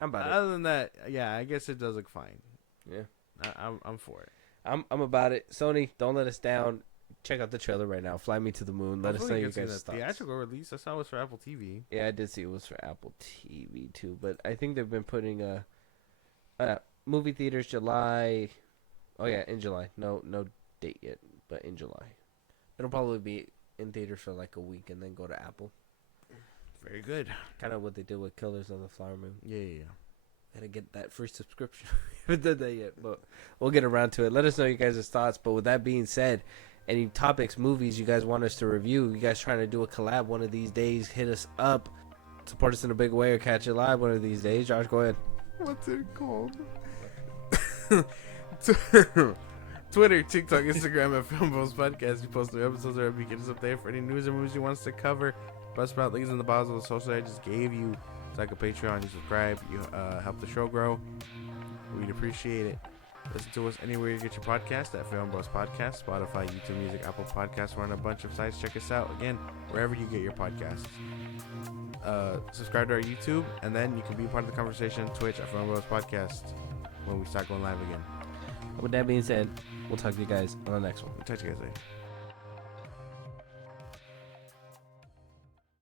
I'm about it. other than that, yeah, I guess it does look fine. Yeah. I'm for it. I'm about it. Sony, don't let us down. Check out the trailer right now. Fly Me to the Moon. Let us know Hopefully your you can see guys' the thoughts. theatrical release. I saw it was for Apple TV. Yeah, I did see it was for Apple TV too, but I think they've been putting movie theaters July. Oh yeah, in July. No date yet, but in July. It'll probably be in theaters for like a week and then go to Apple. Very good. Kind of what they did with Killers of the Flower Moon. Yeah. Gotta get that free subscription. Haven't done that yet, but we'll get around to it. Let us know your guys' thoughts. But with that being said, any topics, movies you guys want us to review, you guys trying to do a collab one of these days, hit us up. Support us in a big way or catch it live one of these days. Josh, go ahead. What's it called? Twitter, TikTok, Instagram at FIlmBros Podcast. You post new episodes or get us up there for any news or movies you want us to cover. Buzzsprout links in the bottom of the social I just gave you. It's like a Patreon. You subscribe. You help the show grow. We'd appreciate it. Listen to us anywhere you get your podcast at FIlmBros Podcast, Spotify, YouTube Music, Apple Podcasts. We're on a bunch of sites. Check us out. Again, wherever you get your podcasts. Subscribe to our YouTube, and then you can be part of the conversation. Twitch at FIlmBros Podcast when we start going live again. With that being said, we'll talk to you guys on the next one. Talk to you guys later.